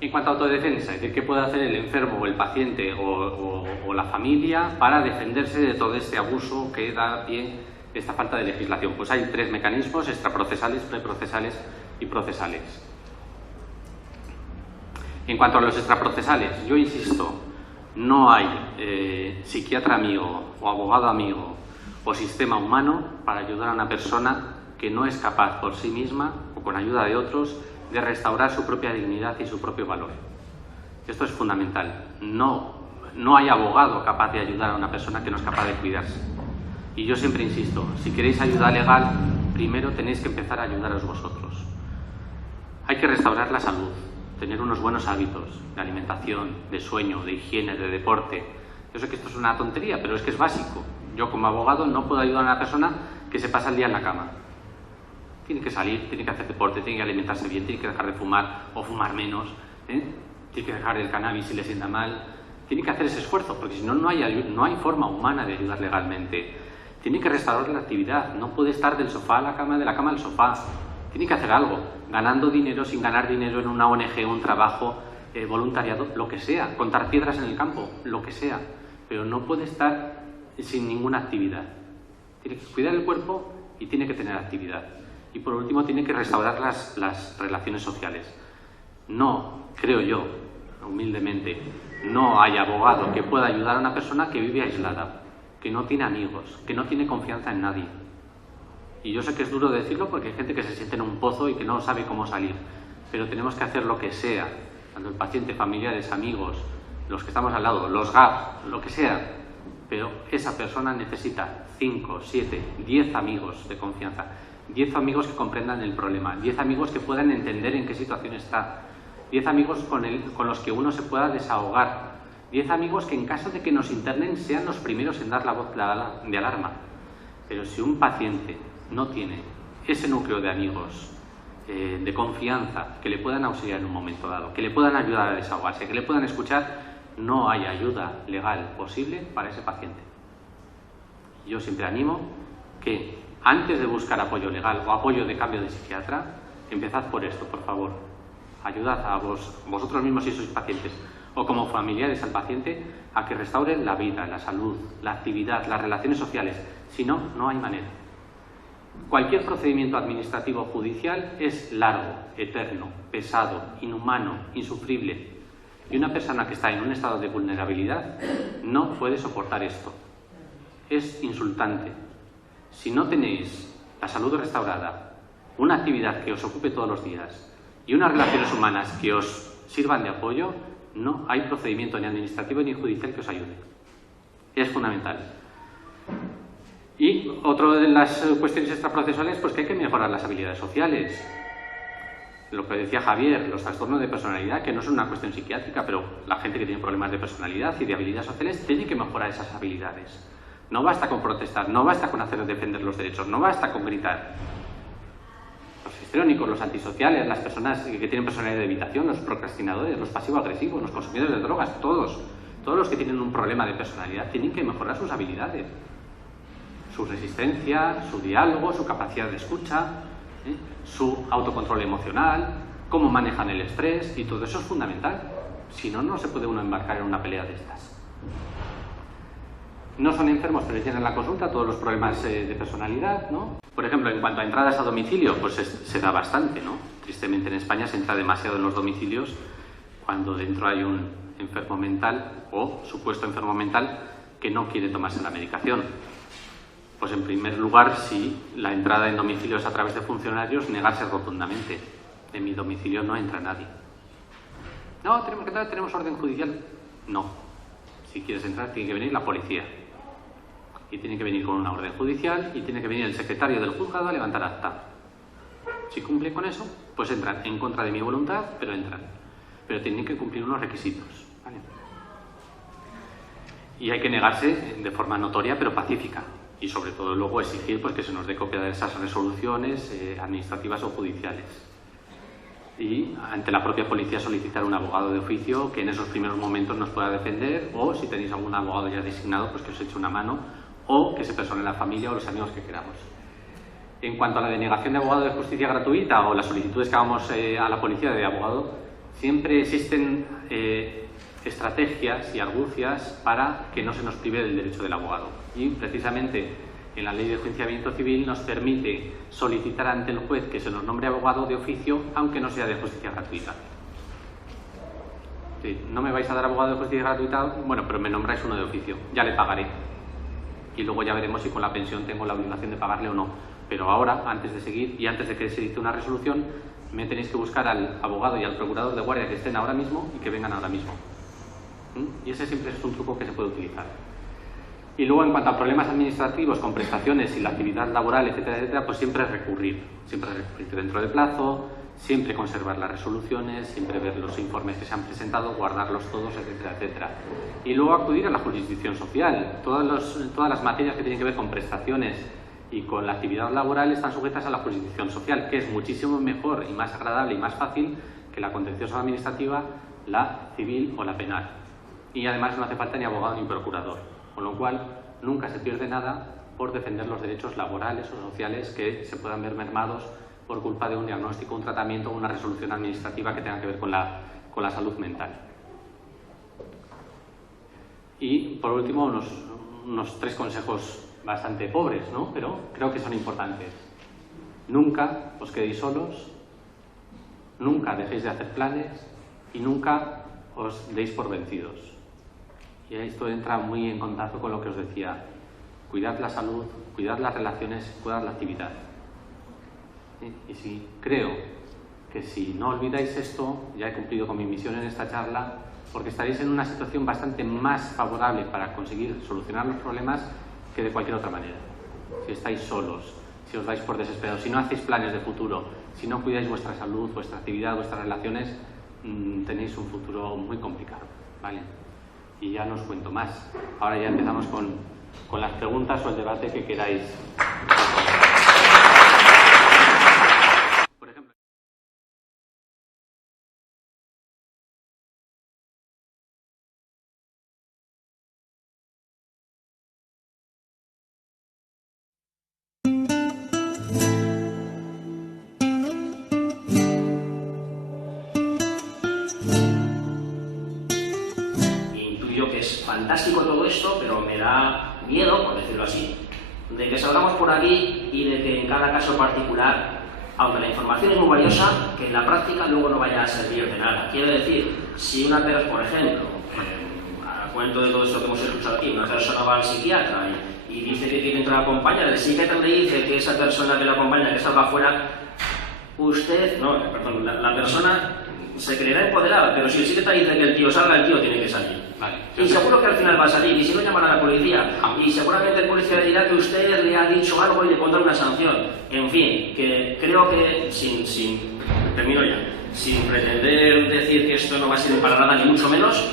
En cuanto a autodefensa, es decir, ¿qué puede hacer el enfermo o el paciente o la familia para defenderse de todo este abuso que da pie a esta falta de legislación? Pues hay tres mecanismos: extraprocesales, preprocesales y procesales. En cuanto a los extraprocesales, yo insisto, no hay psiquiatra amigo o abogado amigo o sistema humano para ayudar a una persona que no es capaz por sí misma o con ayuda de otros de restaurar su propia dignidad y su propio valor. Esto es fundamental. No hay abogado capaz de ayudar a una persona que no es capaz de cuidarse. Y yo siempre insisto, si queréis ayuda legal, primero tenéis que empezar a ayudaros vosotros. Hay que restaurar la salud, tener unos buenos hábitos de alimentación, de sueño, de higiene, de deporte. Yo sé que esto es una tontería, pero es que es básico. Yo como abogado no puedo ayudar a una persona que se pasa el día en la cama. Tiene que salir, tiene que hacer deporte, tiene que alimentarse bien, tiene que dejar de fumar o fumar menos, tiene que dejar el cannabis si le sienta mal, tiene que hacer ese esfuerzo, porque si no, no hay forma humana de ayudar legalmente. Tiene que restaurar la actividad, no puede estar del sofá a la cama, de la cama al sofá. Tiene que hacer algo, ganando dinero, sin ganar dinero en una ONG, un trabajo, voluntariado, lo que sea, contar piedras en el campo, lo que sea, pero no puede estar sin ninguna actividad. Tiene que cuidar el cuerpo y tiene que tener actividad. Y por último, tiene que restaurar las relaciones sociales. No, creo yo, humildemente, no hay abogado que pueda ayudar a una persona que vive aislada, que no tiene amigos, que no tiene confianza en nadie. Y yo sé que es duro decirlo porque hay gente que se siente en un pozo y que no sabe cómo salir, pero tenemos que hacer lo que sea, tanto el paciente, familiares, amigos, los que estamos al lado, los GAP, lo que sea, pero esa persona necesita 5, 7, 10 amigos de confianza. 10 amigos que comprendan el problema, 10 amigos que puedan entender en qué situación está, 10 amigos con los que uno se pueda desahogar, 10 amigos que en caso de que nos internen sean los primeros en dar la voz de alarma. Pero si un paciente no tiene ese núcleo de amigos, de confianza, que le puedan auxiliar en un momento dado, que le puedan ayudar a desahogarse, que le puedan escuchar, no hay ayuda legal posible para ese paciente. Yo siempre animo que antes de buscar apoyo legal o apoyo de cambio de psiquiatra, empezad por esto, por favor. Ayudad a vosotros mismos si sois pacientes o como familiares al paciente a que restauren la vida, la salud, la actividad, las relaciones sociales. Si no, no hay manera. Cualquier procedimiento administrativo o judicial es largo, eterno, pesado, inhumano, insufrible. Y una persona que está en un estado de vulnerabilidad no puede soportar esto. Es insultante. Si no tenéis la salud restaurada, una actividad que os ocupe todos los días y unas relaciones humanas que os sirvan de apoyo, no hay procedimiento ni administrativo ni judicial que os ayude. Es fundamental. Y otra de las cuestiones extraprocesales, pues que hay que mejorar las habilidades sociales. Lo que decía Javier, los trastornos de personalidad, que no son una cuestión psiquiátrica, pero la gente que tiene problemas de personalidad y de habilidades sociales tiene que mejorar esas habilidades. No basta con protestar, no basta con hacer defender los derechos, no basta con gritar. Los histriónicos, los antisociales, las personas que tienen personalidad de evitación, los procrastinadores, los pasivo-agresivos, los consumidores de drogas, todos los que tienen un problema de personalidad tienen que mejorar sus habilidades. Su resistencia, su diálogo, su capacidad de escucha, su autocontrol emocional, cómo manejan el estrés, y todo eso es fundamental. Si no, no se puede uno embarcar en una pelea de estas. No son enfermos, pero tienen en la consulta todos los problemas de personalidad, ¿no? Por ejemplo, en cuanto a entradas a domicilio, pues se da bastante, ¿no? Tristemente en España se entra demasiado en los domicilios cuando dentro hay un enfermo mental o supuesto enfermo mental que no quiere tomarse la medicación. Pues en primer lugar, si la entrada en domicilio es a través de funcionarios, negarse rotundamente. En mi domicilio no entra nadie. No, tenemos que entrar, tenemos orden judicial. No. Si quieres entrar, tiene que venir la policía. Y tiene que venir con una orden judicial y tiene que venir el secretario del juzgado a levantar acta. Si cumplen con eso, pues entran en contra de mi voluntad, pero entran. Pero tienen que cumplir unos requisitos, ¿vale? Y hay que negarse de forma notoria, pero pacífica. Y sobre todo luego exigir pues, que se nos dé copia de esas resoluciones administrativas o judiciales. Y ante la propia policía solicitar un abogado de oficio que en esos primeros momentos nos pueda defender, o si tenéis algún abogado ya designado, pues que os eche una mano, o que se persone la familia o los amigos que queramos. En cuanto a la denegación de abogado de justicia gratuita o las solicitudes que hagamos a la policía de abogado, siempre existen estrategias y argucias para que no se nos prive del derecho del abogado. Y precisamente en la Ley de Enjuiciamiento Civil nos permite solicitar ante el juez que se nos nombre abogado de oficio, aunque no sea de justicia gratuita. Sí, no me vais a dar abogado de justicia gratuita, bueno, pero me nombráis uno de oficio, ya le pagaré. Y luego ya veremos si con la pensión tengo la obligación de pagarle o no. Pero ahora, antes de seguir y antes de que se dicte una resolución, me tenéis que buscar al abogado y al procurador de guardia que estén ahora mismo y que vengan ahora mismo. Y ese siempre es un truco que se puede utilizar. Y luego, en cuanto a problemas administrativos con prestaciones y la actividad laboral, etcétera, etcétera, pues siempre recurrir dentro de plazo, siempre conservar las resoluciones, siempre ver los informes que se han presentado, guardarlos todos, etcétera, etcétera. Y luego acudir a la jurisdicción social. Todas las materias que tienen que ver con prestaciones y con la actividad laboral están sujetas a la jurisdicción social, que es muchísimo mejor y más agradable y más fácil que la contenciosa administrativa, la civil o la penal. Y además no hace falta ni abogado ni procurador, con lo cual nunca se pierde nada por defender los derechos laborales o sociales que se puedan ver mermados por culpa de un diagnóstico, un tratamiento o una resolución administrativa que tenga que ver con la salud mental. Y por último, unos 3 consejos bastante pobres, ¿no? Pero creo que son importantes. Nunca os quedéis solos, nunca dejéis de hacer planes y nunca os deis por vencidos. Y esto entra muy en contacto con lo que os decía. Cuidad la salud, cuidad las relaciones, cuidad la actividad. Y si creo que si no olvidáis esto, ya he cumplido con mi misión en esta charla, porque estaréis en una situación bastante más favorable para conseguir solucionar los problemas que de cualquier otra manera. Si estáis solos, si os dais por desesperados, si no hacéis planes de futuro, si no cuidáis vuestra salud, vuestra actividad, vuestras relaciones, tenéis un futuro muy complicado, ¿vale? Y ya no os cuento más. Ahora ya empezamos con las preguntas o el debate que queráis. fantástico todo esto, pero me da miedo, por decirlo así, de que salgamos por aquí y de que en cada caso particular, aunque la información es muy valiosa, que en la práctica luego no vaya a servir de nada. Quiero decir, si una persona, por ejemplo, a cuento de todo esto que hemos escuchado aquí, una persona va al psiquiatra y dice que tiene que acompañar, el psiquiatra le dice que esa persona que la acompaña, que salga afuera, la persona se creerá empoderada, pero si el psiquiatra dice que el tío salga, el tío tiene que salir. Vale, y seguro que al final va a salir, y si no llaman a la policía, y seguramente el policía le dirá que usted le ha dicho algo y le pondrá una sanción. En fin, que creo que, termino ya, sin pretender decir que esto no va a ser para nada, ni mucho menos,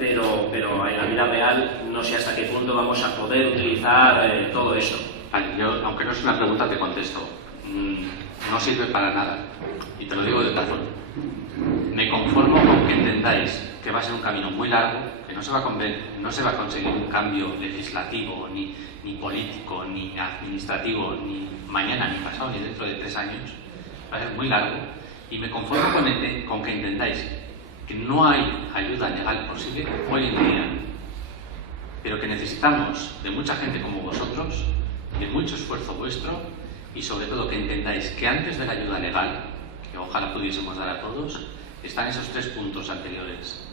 pero en la vida real no sé hasta qué punto vamos a poder utilizar todo esto. Vale, yo, aunque no es una pregunta, te contesto. No sirve para nada, y te lo digo de otra forma. Me conformo con que entendáis que va a ser un camino muy largo, que no se va a conseguir un cambio legislativo, ni político, ni administrativo, ni mañana, ni pasado, ni dentro de 3 años. Va a ser muy largo, y me conformo con que entendáis que no hay ayuda legal posible hoy en día, pero que necesitamos de mucha gente como vosotros, de mucho esfuerzo vuestro, y sobre todo que entendáis que antes de la ayuda legal, que ojalá pudiésemos dar a todos, están esos 3 puntos anteriores.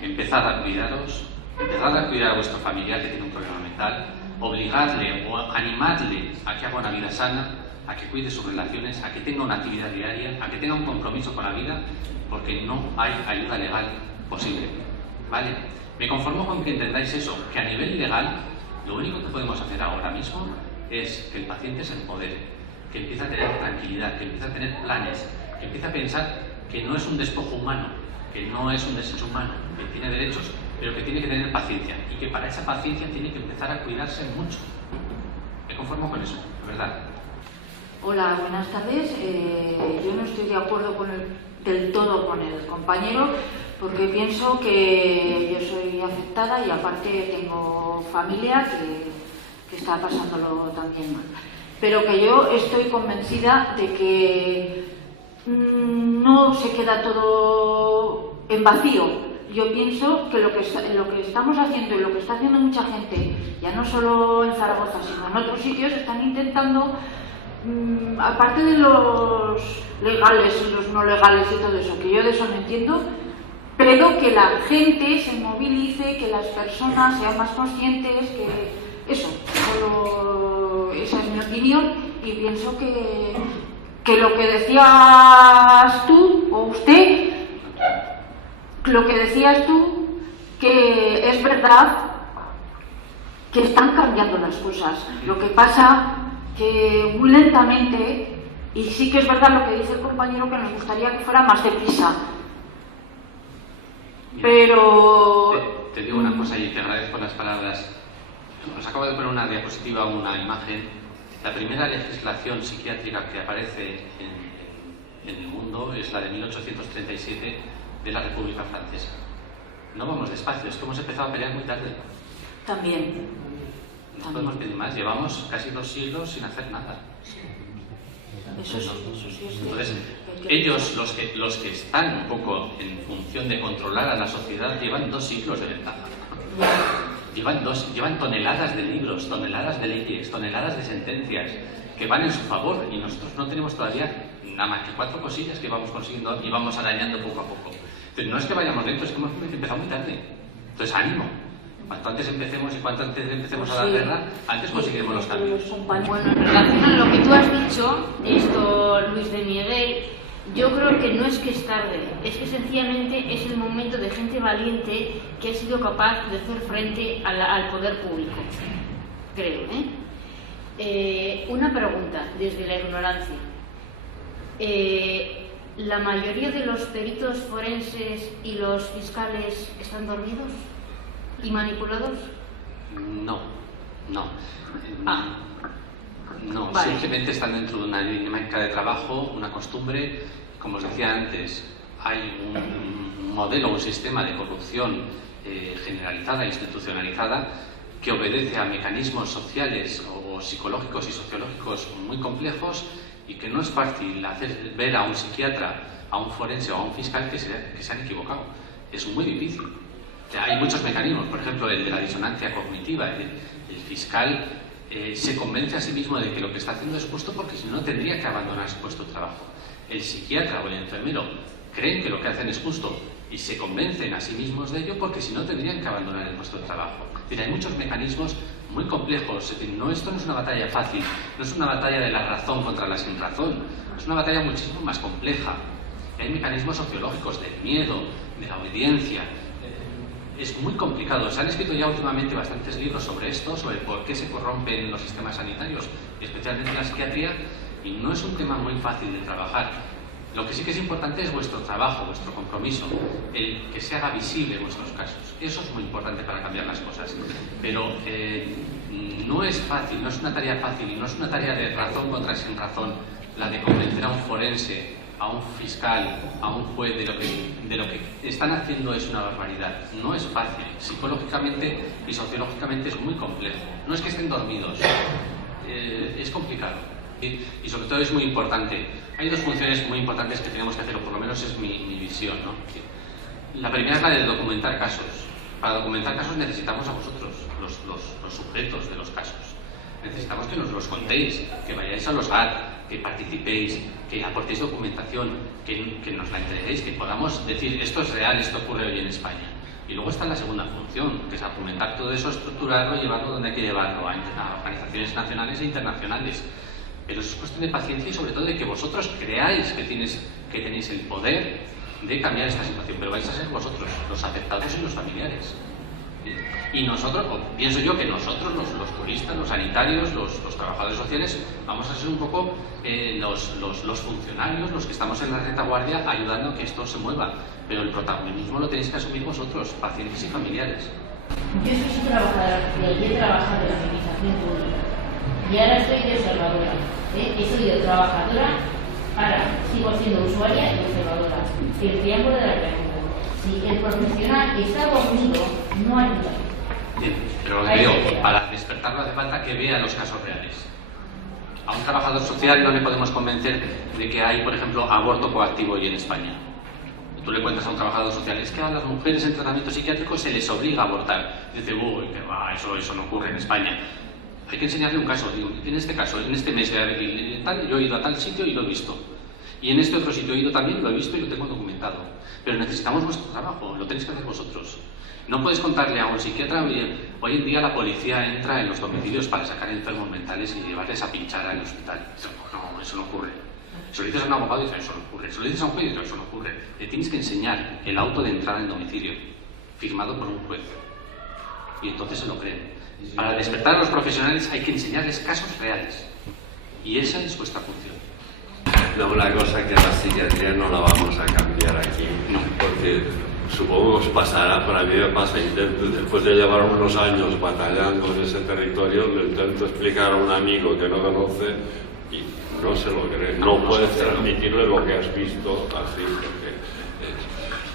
Empezad a cuidaros, empezad a cuidar a vuestro familiar que tiene un problema mental, obligadle o animadle a que haga una vida sana, a que cuide sus relaciones, a que tenga una actividad diaria, a que tenga un compromiso con la vida, porque no hay ayuda legal posible. ¿Vale? Me conformo con que entendáis eso, que a nivel legal, lo único que podemos hacer ahora mismo es que el paciente se empodere, que empiece a tener tranquilidad, que empiece a tener planes, que empiece a pensar que no es un despojo humano, que no es un desecho humano, que tiene derechos, pero que tiene que tener paciencia, y que para esa paciencia tiene que empezar a cuidarse mucho. Me conformo con eso, ¿verdad? Hola, buenas tardes. Yo no estoy de acuerdo del todo con el compañero, porque pienso que yo soy afectada y aparte tengo familia que está pasándolo también mal. Pero que yo estoy convencida de que no se queda todo en vacío. Yo pienso que lo que estamos haciendo y lo que está haciendo mucha gente, ya no solo en Zaragoza, sino en otros sitios, están intentando, aparte de los legales y los no legales y todo eso, que yo de eso no entiendo, pero que la gente se movilice, que las personas sean más conscientes, que eso, esa es mi opinión, y pienso que lo que decías tú, o usted, lo que decías tú, que es verdad que están cambiando las cosas. Lo que pasa que muy lentamente, y sí que es verdad lo que dice el compañero, que nos gustaría que fuera más deprisa. Pero... Te digo una cosa y te agradezco las palabras. Os acabo de poner una diapositiva, una imagen. La primera legislación psiquiátrica que aparece en el mundo es la de 1837 de la República Francesa. No vamos despacio, es que hemos empezado a pelear muy tarde. También. No podemos pedir más, llevamos casi 2 siglos sin hacer nada. Eso sí es Entonces, ellos, los que están un poco en función de controlar a la sociedad, llevan 2 siglos de ventaja. Llevan toneladas de libros, toneladas de leyes, toneladas de sentencias que van en su favor, y nosotros no tenemos todavía nada más que 4 cosillas que vamos consiguiendo y vamos arañando poco a poco. Entonces, no es que vayamos lento, es que hemos empezado muy tarde. Entonces, ánimo. Cuanto antes empecemos y cuanto antes empecemos a dar guerra, antes conseguiremos los cambios. Bueno, en relación a lo que tú has dicho, esto, Luis de Miguel, yo creo que no es que es tarde, es que sencillamente es el momento de gente valiente que ha sido capaz de hacer frente al poder público, creo. Una pregunta desde la ignorancia. ¿La mayoría de los peritos forenses y los fiscales están dormidos y manipulados? No. No, vale. Simplemente están dentro de una dinámica de trabajo, una costumbre. Como os decía antes, hay un modelo, un sistema de corrupción generalizada, institucionalizada, que obedece a mecanismos sociales o psicológicos y sociológicos muy complejos, y que no es fácil hacer ver a un psiquiatra, a un forense o a un fiscal que se han equivocado. Es muy difícil. Hay muchos mecanismos, por ejemplo, el de la disonancia cognitiva. El fiscal se convence a sí mismo de que lo que está haciendo es justo porque si no tendría que abandonar su puesto de trabajo. El psiquiatra o el enfermero creen que lo que hacen es justo y se convencen a sí mismos de ello porque si no tendrían que abandonar el puesto de trabajo. Es decir, hay muchos mecanismos muy complejos. Es decir, esto no es una batalla fácil, no es una batalla de la razón contra la sinrazón, es una batalla muchísimo más compleja. Hay mecanismos sociológicos del miedo, de la obediencia. Es muy complicado. Se han escrito ya últimamente bastantes libros sobre esto, sobre por qué se corrompen los sistemas sanitarios, especialmente la psiquiatría, y no es un tema muy fácil de trabajar. Lo que sí que es importante es vuestro trabajo, vuestro compromiso, el que se haga visible vuestros casos. Eso es muy importante para cambiar las cosas. Pero no es fácil, no es una tarea fácil y no es una tarea de razón contra sin razón la de convencer a un forense, a un fiscal, a un juez de lo que están haciendo es una barbaridad. No es fácil. Psicológicamente y sociológicamente es muy complejo. No es que estén dormidos, es complicado. Y sobre todo es muy importante. Hay dos funciones muy importantes que tenemos que hacer, o por lo menos es mi visión, ¿no? La primera es la de documentar casos. Para documentar casos necesitamos a vosotros, los sujetos de los casos. Necesitamos que nos los contéis, que vayáis a los GAT, que participéis, que aportéis documentación, que nos la entreguéis, que podamos decir esto es real, esto ocurre hoy en España. Y luego está la segunda función, que es argumentar todo eso, estructurarlo y llevarlo donde hay que llevarlo, a organizaciones nacionales e internacionales. Pero eso es cuestión de paciencia y sobre todo de que vosotros creáis que tenéis el poder de cambiar esta situación, pero vais a ser vosotros, los afectados y los familiares. Y nosotros, o pienso yo que nosotros, los juristas, los sanitarios, los trabajadores sociales, vamos a ser un poco los funcionarios, los que estamos en la retaguardia ayudando a que esto se mueva. Pero el protagonismo lo tenéis que asumir vosotros, pacientes y familiares. Yo soy trabajadora social y he trabajado en la administración pública. Y ahora estoy de observadora. He sido trabajadora, ahora sigo siendo usuaria y observadora. El triángulo de la pregunta. Si el profesional está conmigo, no ayuda. Bien, pero lo que digo, para despertarlo hace falta que vea los casos reales. A un trabajador social no le podemos convencer de que hay, por ejemplo, aborto coactivo hoy en España. Tú le cuentas a un trabajador social, es que a las mujeres en tratamiento psiquiátrico se les obliga a abortar. Y dice, uy, que va, eso no ocurre en España. Hay que enseñarle un caso, digo, en este caso, en este mes de tal, yo he ido a tal sitio y lo he visto. Y en este otro sitio he ido también, lo he visto y lo tengo documentado. Pero necesitamos vuestro trabajo, lo tenéis que hacer vosotros. No puedes contarle a un psiquiatra, oye, hoy en día la policía entra en los domicilios para sacar enfermos mentales y llevarles a pinchar al hospital. No, eso no ocurre. Si lo dices a un abogado, dice, eso no ocurre. Si lo dices a un juez, dice, eso no ocurre. Le tienes que enseñar el auto de entrada en domicilio, firmado por un juez. Y entonces se lo creen. Para despertar a los profesionales hay que enseñarles casos reales. Y esa es vuestra función. No, una cosa que la psiquiatría no la vamos a cambiar aquí, no. Porque supongo que os pasará, para mí me pasa, después de llevar unos años batallando en ese territorio, le intento explicar a un amigo que no conoce y no se lo cree, no puedes transmitirle lo que has visto así.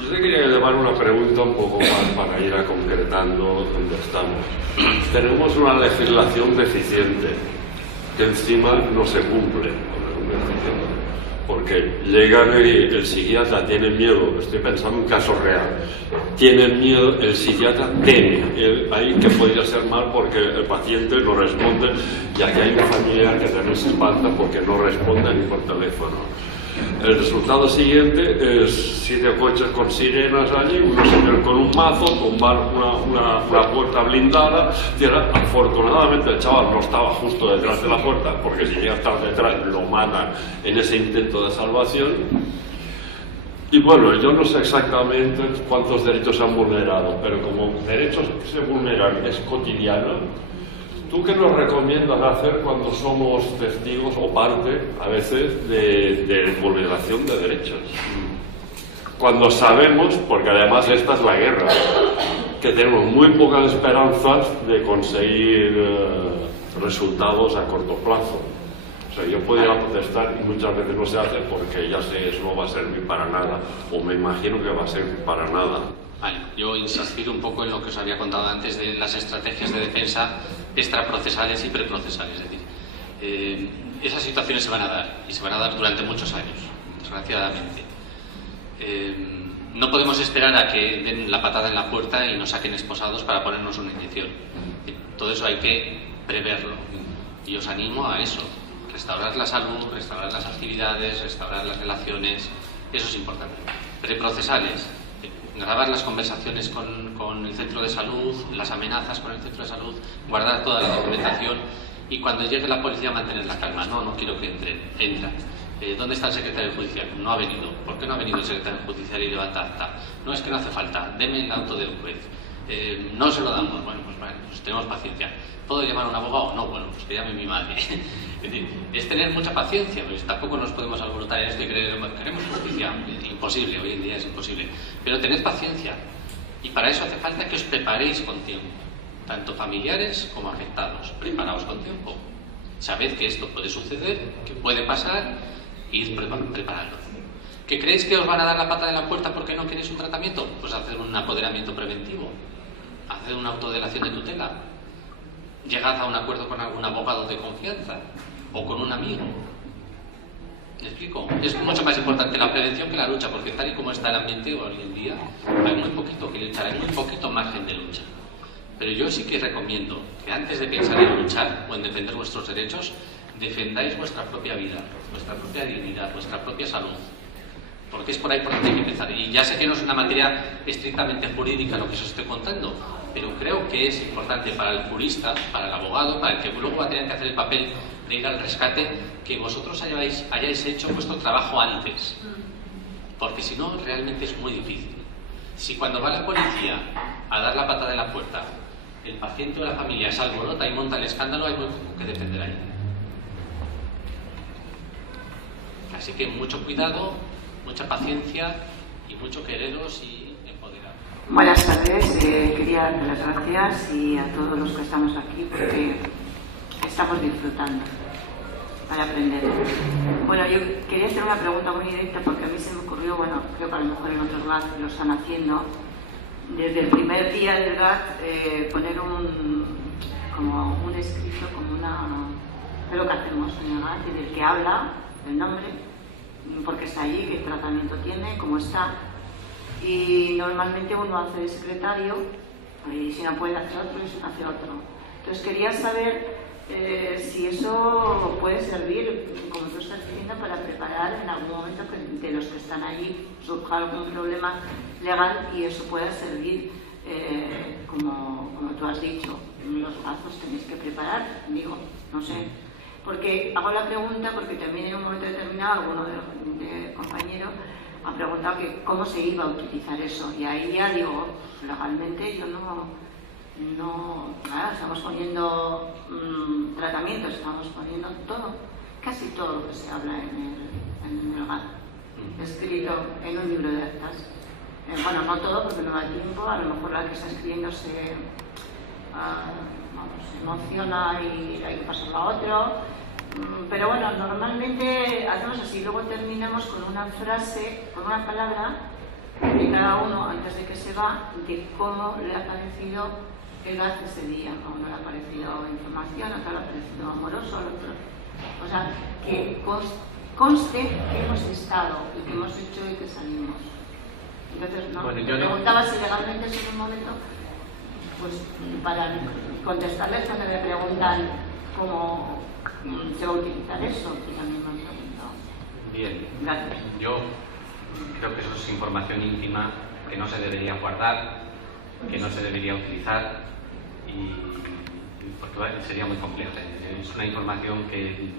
Yo te quería llevar una pregunta un poco más para ir a concretando dónde estamos. Tenemos una legislación deficiente que encima no se cumple. Porque llegan y el psiquiatra tiene miedo, estoy pensando en casos reales, tiene miedo, el psiquiatra teme, ahí que podría ser mal porque el paciente no responde, y aquí hay un familiar que también se espanta porque no responde ni por teléfono. El resultado siguiente es 7 coches con sirenas allí, un señor con un mazo, tumbar una puerta blindada. Afortunadamente el chaval no estaba justo detrás de la puerta, porque si llega a estar detrás lo matan en ese intento de salvación. Y bueno, yo no sé exactamente cuántos derechos se han vulnerado, pero como derechos que se vulneran es cotidiano. ¿Tú qué nos recomiendas hacer cuando somos testigos o parte, a veces, de vulneración de derechos? Cuando sabemos, porque además esta es la guerra, que tenemos muy pocas esperanzas de conseguir resultados a corto plazo. O sea, yo podría protestar y muchas veces no se hace porque ya sé, eso no va a servir para nada, o me imagino que va a servir para nada. Vale, yo insistir un poco en lo que os había contado antes de las estrategias de defensa extraprocesales y preprocesales. Es decir, esas situaciones se van a dar, y se van a dar durante muchos años, desgraciadamente. No podemos esperar a que den la patada en la puerta y nos saquen esposados para ponernos una inyección. Todo eso hay que preverlo. Y os animo a eso. Restaurar la salud, restaurar las actividades, restaurar las relaciones. Eso es importante. Preprocesales. Grabar las conversaciones con el centro de salud, las amenazas con el centro de salud, guardar toda la documentación y cuando llegue la policía mantener la calma. No quiero que entren. Entra. ¿Dónde está el secretario judicial? No ha venido. ¿Por qué no ha venido el secretario judicial y levanta acta? No, es que no hace falta. Deme el auto del juez. No se lo damos. Bueno, pues tenemos paciencia. ¿Puedo llamar a un abogado? No, bueno, pues que llame mi madre. Es tener mucha paciencia, pues tampoco nos podemos alborotar en esto y queremos justicia. Imposible, hoy en día es imposible. Pero tened paciencia. Y para eso hace falta que os preparéis con tiempo. Tanto familiares como afectados. Preparaos con tiempo. Sabed que esto puede suceder, que puede pasar, id preparando. ¿Que creéis que os van a dar la pata de la puerta porque no queréis un tratamiento? Pues haced un apoderamiento preventivo. Haced una autodelación de tutela. Llegad a un acuerdo con algún abogado de confianza o con un amigo. ¿Me explico? Es mucho más importante la prevención que la lucha, porque tal y como está el ambiente hoy en día, hay muy poquito que luchar, hay muy poquito margen de lucha. Pero yo sí que recomiendo que antes de pensar en luchar o en defender vuestros derechos, defendáis vuestra propia vida, vuestra propia dignidad, vuestra propia salud. Porque es por ahí por donde hay que empezar. Y ya sé que no es una materia estrictamente jurídica lo que os estoy contando, pero creo que es importante para el jurista, para el abogado, para el que luego va a tener que hacer el papel de ir al rescate, que vosotros hayáis hecho vuestro trabajo antes. Porque si no, realmente es muy difícil. Si cuando va la policía a dar la patada en la puerta, el paciente o la familia se alborota y monta el escándalo, hay muy poco que defender ahí. Así que mucho cuidado, mucha paciencia y mucho quereros y empoderar. Buenas tardes, quería dar las gracias y a todos los que estamos aquí porque estamos disfrutando para aprender. Bueno, yo quería hacer una pregunta muy directa porque a mí se me ocurrió, bueno, creo que a lo mejor en otros GAT lo están haciendo, desde el primer día del GAT poner como un escrito, como es lo que hacemos en el GAT y del que habla, el nombre, porque está allí, qué tratamiento tiene, cómo está. Y normalmente uno hace de secretario y si no puede hacer otro, hace otro. Entonces quería saber si eso puede servir, como tú estás diciendo, para preparar en algún momento que de los que están allí surja algún problema legal y eso pueda servir, como tú has dicho, los pasos tenéis que preparar, digo, no sé. Porque hago la pregunta porque también en un momento determinado alguno de compañeros ha preguntado que cómo se iba a utilizar eso y ahí ya digo, legalmente yo claro, estamos poniendo tratamientos, estamos poniendo todo, casi todo lo que se habla en el GAT, escrito en un libro de actas. Bueno, no todo porque no da tiempo, a lo mejor la que está escribiendo se emociona y hay que pasarlo a otro, pero bueno, normalmente hacemos así, luego terminamos con una frase, con una palabra de cada uno antes de que se va, de cómo le ha parecido el GAT ese día, cómo le ha parecido información, a otro le ha parecido amoroso, al otro. O sea, que conste que hemos estado y que hemos hecho y que salimos. Entonces, no, bueno, yo preguntaba si legalmente es un momento, pues para contestarles cuando me preguntan cómo se va a utilizar eso, que también me han preguntado. Bien, gracias. Yo creo que eso es información íntima que no se debería guardar, que no se debería utilizar y porque sería muy compleja. Es una información que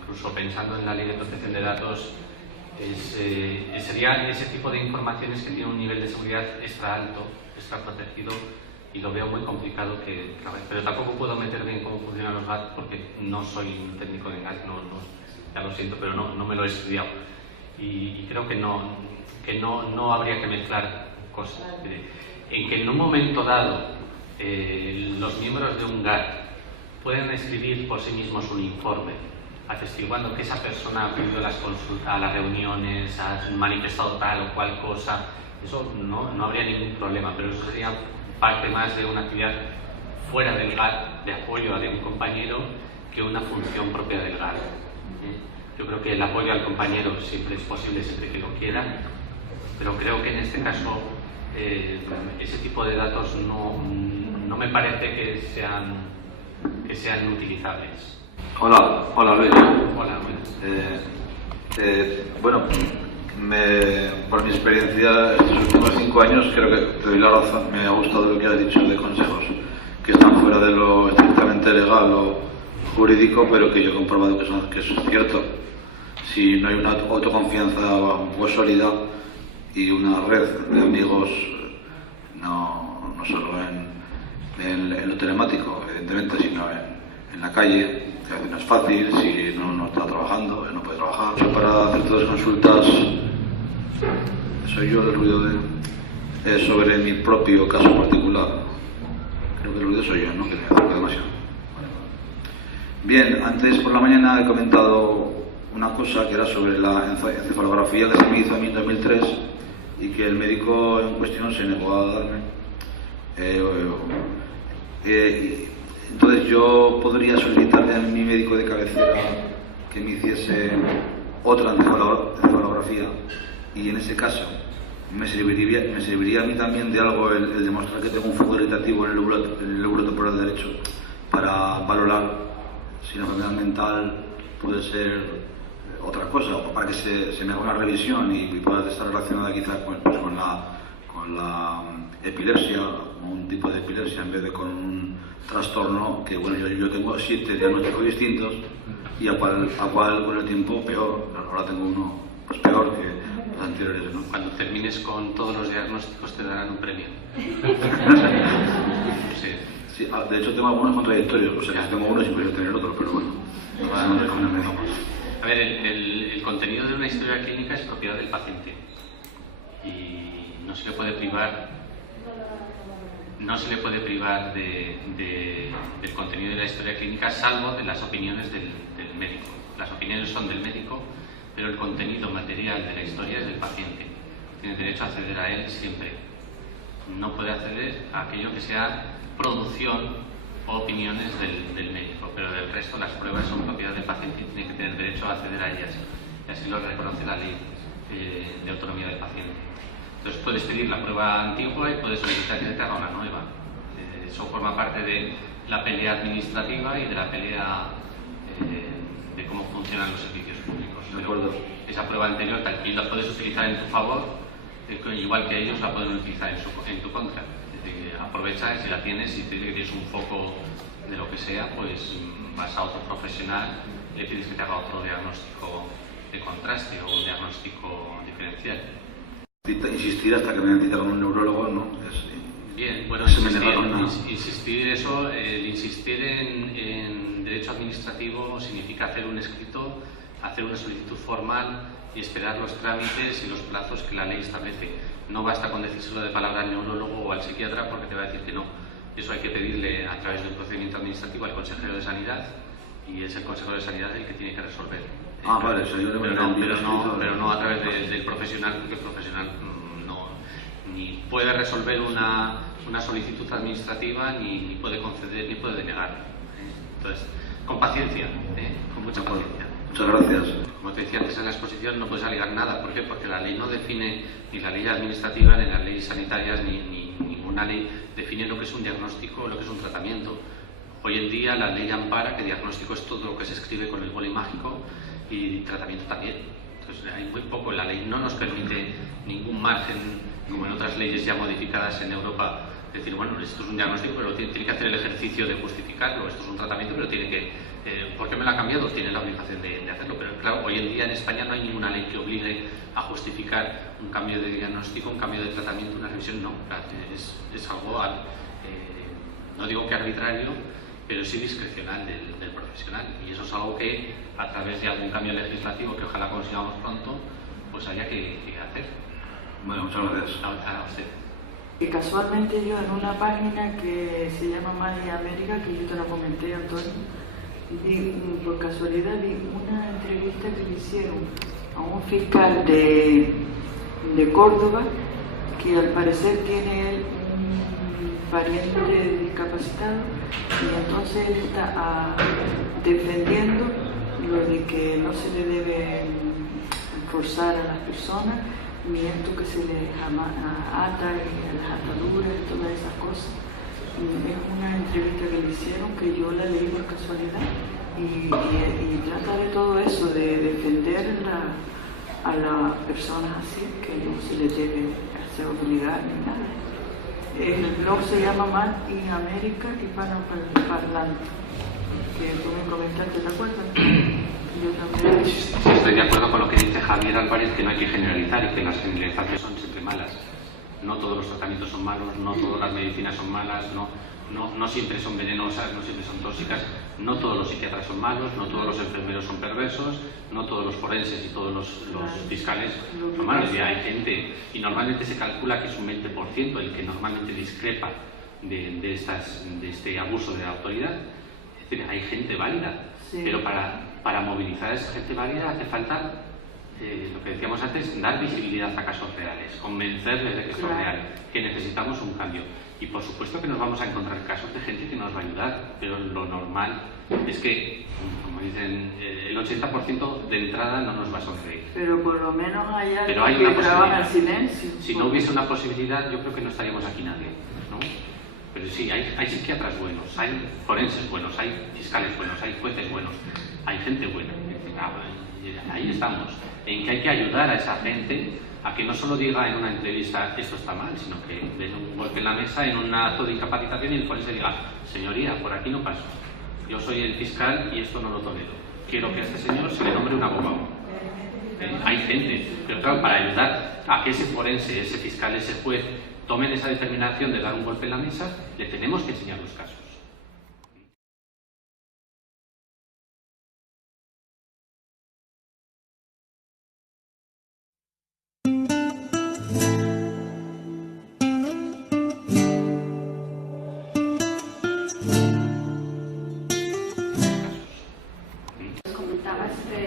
incluso pensando en la ley de protección de datos sería ese tipo de informaciones que tienen un nivel de seguridad extra alto, extra protegido y lo veo muy complicado pero tampoco puedo meterme en cómo funcionan los GAT porque no soy un técnico de GAT, ya lo siento, pero no me lo he estudiado y creo que no habría que mezclar cosas. En que en un momento dado los miembros de un GAT pueden escribir por sí mismos un informe atestiguando que esa persona ha acudido a las consultas, a las reuniones, ha manifestado tal o cual cosa, eso no habría ningún problema, pero eso sería parte más de una actividad fuera del GAT de apoyo a de un compañero que una función propia del GAT. Yo creo que el apoyo al compañero siempre es posible, siempre que lo quiera, pero creo que en este caso ese tipo de datos no me parece que sean utilizables. Hola Luis. Hola, buenas. Bueno, por mi experiencia estos últimos 5 años creo que te doy la razón. Me ha gustado lo que has dicho de consejos que están fuera de lo estrictamente legal o jurídico, pero que yo he comprobado que eso es cierto. Si no hay una autoconfianza pues sólida y una red de amigos, no solo en lo telemático, evidentemente, sino en la calle, que a veces no es fácil, si no está trabajando, no puede trabajar. Para hacer todas las consultas, soy yo el ruido sobre mi propio caso particular. Creo que el ruido soy yo, ¿no? Que me acerco demasiado. Bien, antes por la mañana he comentado una cosa que era sobre la encefalografía que se me hizo a mí en 2003 y que el médico en cuestión se negó a darme. Entonces yo podría solicitarle a mi médico de cabecera que me hiciese otra encefalografía, y en ese caso me serviría a mí también de algo el demostrar que tengo un foco irritativo en el lóbulo temporal derecho para valorar si la enfermedad mental puede ser otra cosa, o para que se me haga una revisión y pueda estar relacionada quizás con la epilepsia, con un tipo de epilepsia en vez de con un trastorno que, bueno, yo tengo 7 diagnósticos distintos y a cual con el tiempo peor. Ahora tengo uno pues peor que los anteriores, ¿no? Cuando termines con todos los diagnósticos te darán un premio. Sí, de hecho tengo algunos contradictorios, o sea, tengo uno sin poder tener otro, pero bueno, A ver, el contenido de una historia clínica es propiedad del paciente y no se le puede privar del contenido de la historia clínica, salvo de las opiniones del médico. Las opiniones son del médico, pero el contenido material de la historia es del paciente. Tiene derecho a acceder a él siempre. No puede acceder a aquello que sea producción o opiniones del médico, pero del resto las pruebas son propiedad del paciente y tiene que tener derecho a acceder a ellas. Y así lo reconoce la ley de autonomía del paciente. Entonces puedes pedir la prueba antigua y puedes solicitar que se te haga una nueva. Eso forma parte de la pelea administrativa y de la pelea de cómo funcionan los servicios públicos. De acuerdo. Esa prueba anterior y la puedes utilizar en tu favor, igual que ellos la pueden utilizar en tu contra. Aprovecha, si la tienes, si te dice que tienes un foco de lo que sea, pues vas a otro profesional y le pides que te haga otro diagnóstico de contraste o un diagnóstico diferencial. Insistir hasta que me necesita con un neurólogo, ¿no? Bien, bueno, insistir eso, el insistir en derecho administrativo significa hacer un escrito, hacer una solicitud formal y esperar los trámites y los plazos que la ley establece. No basta con decírselo de palabra al neurólogo o al psiquiatra porque te va a decir que no. Eso hay que pedirle a través de un procedimiento administrativo al consejero de Sanidad y es el consejero de Sanidad el que tiene que resolver. Vale, eso yo pero no a través del profesional, porque el profesional ni puede resolver una solicitud administrativa, ni puede conceder, ni puede denegar. Entonces, con paciencia, con mucha paciencia. Muchas gracias. Como te decía antes en la exposición, no puedes alegar nada. ¿Por qué? Porque la ley no define, ni la ley administrativa, ni las leyes sanitarias, ni ninguna ley define lo que es un diagnóstico o lo que es un tratamiento. Hoy en día la ley ampara que diagnóstico es todo lo que se escribe con el boli mágico y tratamiento también. Entonces hay muy poco, la ley no nos permite ningún margen, como en otras leyes ya modificadas en Europa, decir, bueno, esto es un diagnóstico, pero tiene que hacer el ejercicio de justificarlo, esto es un tratamiento, pero tiene que... ¿por qué me lo ha cambiado? Tiene la obligación de hacerlo, pero claro, hoy en día en España no hay ninguna ley que obligue a justificar un cambio de diagnóstico, un cambio de tratamiento, una revisión, no. Es algo, no digo que arbitrario, pero sí discrecional del profesional, y eso es algo que a través de algún cambio legislativo que ojalá consigamos pronto, pues haya que hacer. Bueno, muchas gracias. A usted. Y casualmente yo en una página que se llama Madrid América, que yo te la comenté, Antonio, por casualidad vi una entrevista que le hicieron a un fiscal de Córdoba, que al parecer tiene él un pariente discapacitado, y entonces él está defendiendo lo de que no se le debe forzar a las personas ni esto que se les ata y las ataduras y todas esas cosas. Es una entrevista que le hicieron que yo la leí por casualidad y trata de todo eso, de defender a las personas así, que no se les debe hacer obligar ni nada. El blog se llama Mal in América Hispanoparlante, que tú me comentaste, ¿te acuerdas? Yo también. Sí, estoy de acuerdo con lo que dice Javier Álvarez, que no hay que generalizar y que las generalizaciones son siempre malas. No todos los tratamientos son malos, no todas las medicinas son malas, no siempre son venenosas, no siempre son tóxicas, no todos los psiquiatras son malos, no todos los enfermeros son perversos, no todos los forenses y todos los fiscales son malos. Y hay gente, y normalmente se calcula que es un 20% el que normalmente discrepa de este abuso de la autoridad. Es decir, hay gente válida, sí. Pero para movilizar a esa gente válida hace falta, lo que decíamos antes, dar visibilidad a casos reales, convencerles de que esto es real, que necesitamos un cambio. Y por supuesto que nos vamos a encontrar casos de gente que nos va a ayudar, pero lo normal es que, como dicen, el 80% de entrada no nos va a sonreír. Pero por lo menos hay pero hay alguien una que trabaja en silencio. Si no hubiese una posibilidad, yo creo que no estaríamos aquí nadie, ¿no? Pero sí, hay psiquiatras buenos, hay forenses buenos, hay fiscales buenos, hay jueces buenos, hay gente buena. Ahí estamos. En que hay que ayudar a esa gente a que no solo diga en una entrevista esto está mal, sino que den un golpe en la mesa en un acto de incapacitación y el forense diga, señoría, por aquí no paso. Yo soy el fiscal y esto no lo tolero. Quiero que a este señor se le nombre un abogado. Hay gente, pero claro, para ayudar a que ese forense, ese fiscal, ese juez tomen esa determinación de dar un golpe en la mesa, le tenemos que enseñar los casos.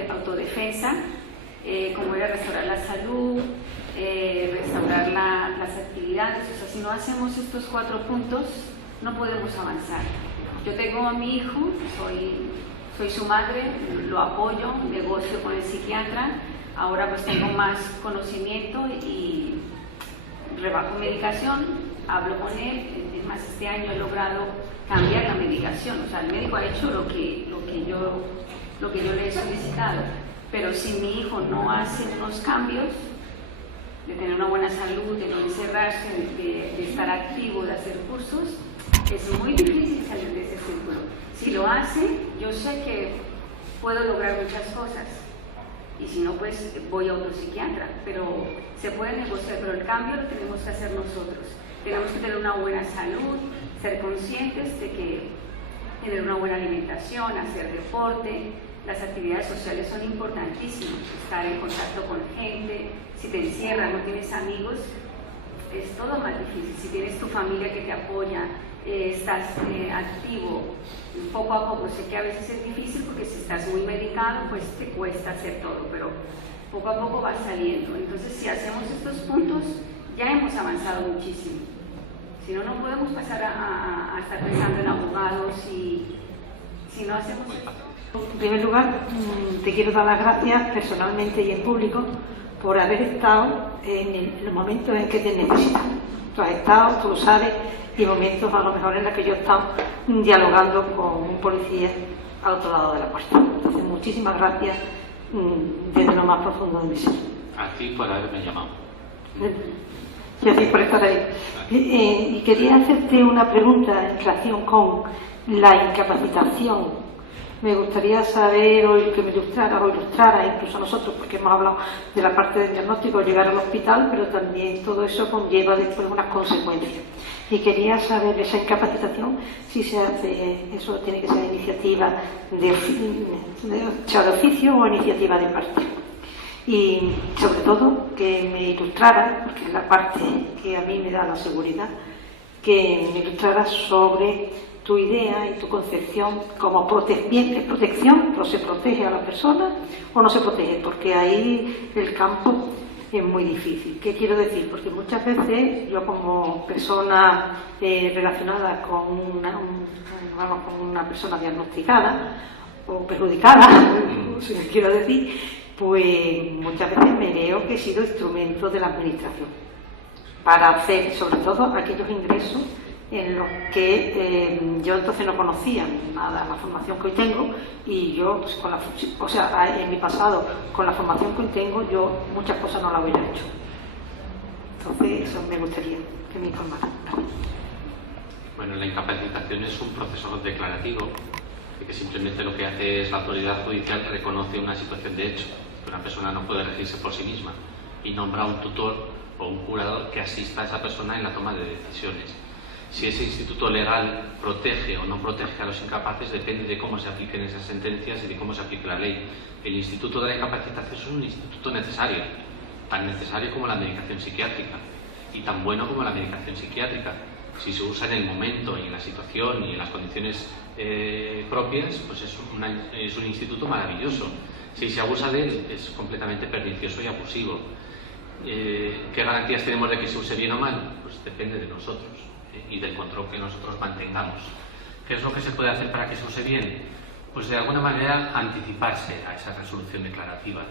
Autodefensa, como era restaurar la salud, restaurar las actividades. O sea, si no hacemos estos 4 puntos, no podemos avanzar. Yo tengo a mi hijo, soy su madre, lo apoyo, negocio con el psiquiatra, ahora pues tengo más conocimiento y rebajo medicación, hablo con él, es más, este año he logrado cambiar la medicación, o sea, el médico ha hecho lo que yo le he solicitado, pero si mi hijo no hace unos cambios, de tener una buena salud, de no encerrarse, de estar activo, de hacer cursos, es muy difícil salir de ese círculo. Si lo hace, yo sé que puedo lograr muchas cosas, y si no, pues voy a otro psiquiatra, pero se puede negociar, pero el cambio lo tenemos que hacer nosotros. Tenemos que tener una buena salud, ser conscientes de que tener una buena alimentación, hacer deporte, las actividades sociales son importantísimas, estar en contacto con gente, si te encierras, no tienes amigos, es todo más difícil. Si tienes tu familia que te apoya, estás activo, poco a poco, sé que a veces es difícil porque si estás muy medicado, pues te cuesta hacer todo, pero poco a poco vas saliendo. Entonces, si hacemos estos puntos, ya hemos avanzado muchísimo. Si no, no podemos pasar a estar pensando en abogados y si no hacemos... En primer lugar, te quiero dar las gracias personalmente y en público por haber estado en los momentos en que te necesitan. Tú has estado, tú lo sabes, y momentos a lo mejor en los que yo he estado dialogando con un policía al otro lado de la puerta. Entonces, muchísimas gracias desde lo más profundo de mi ser. A ti por haberme llamado. Gracias por estar ahí. Y quería hacerte una pregunta en relación con la incapacitación. Me gustaría saber, o que me ilustrara incluso a nosotros, porque hemos hablado de la parte del diagnóstico, llegar al hospital, pero también todo eso conlleva después unas consecuencias. Y quería saber esa incapacitación, si se hace, eso tiene que ser iniciativa de oficio o iniciativa de parte. Y sobre todo que me ilustrara, porque es la parte que a mí me da la seguridad, que me ilustrara sobre tu idea y tu concepción como protección, pero se protege a la persona o no se protege, porque ahí el campo es muy difícil. ¿Qué quiero decir? Porque muchas veces yo como persona relacionada con una persona diagnosticada o perjudicada, si quiero decir, pues muchas veces me veo que he sido instrumento de la administración para hacer, sobre todo, aquellos ingresos en los que yo entonces no conocía nada, la formación que hoy tengo, y yo, pues, en mi pasado, con la formación que hoy tengo, yo muchas cosas no las hubiera hecho. Entonces, eso me gustaría que me informaran. Bueno, la incapacitación es un proceso declarativo, que simplemente lo que hace es la autoridad judicial reconoce una situación de hecho, que una persona no puede regirse por sí misma, y nombra un tutor o un curador que asista a esa persona en la toma de decisiones. Si ese instituto legal protege o no protege a los incapaces depende de cómo se apliquen esas sentencias y de cómo se aplique la ley. El instituto de la incapacitación es un instituto necesario, tan necesario como la medicación psiquiátrica y tan bueno como la medicación psiquiátrica. Si se usa en el momento y en la situación y en las condiciones propias, pues es un instituto maravilloso. Si se abusa de él, es completamente pernicioso y abusivo. ¿Qué garantías tenemos de que se use bien o mal? Pues depende de nosotros y del control que nosotros mantengamos. ¿Qué es lo que se puede hacer para que se use bien? Pues de alguna manera anticiparse a esa resolución declarativa.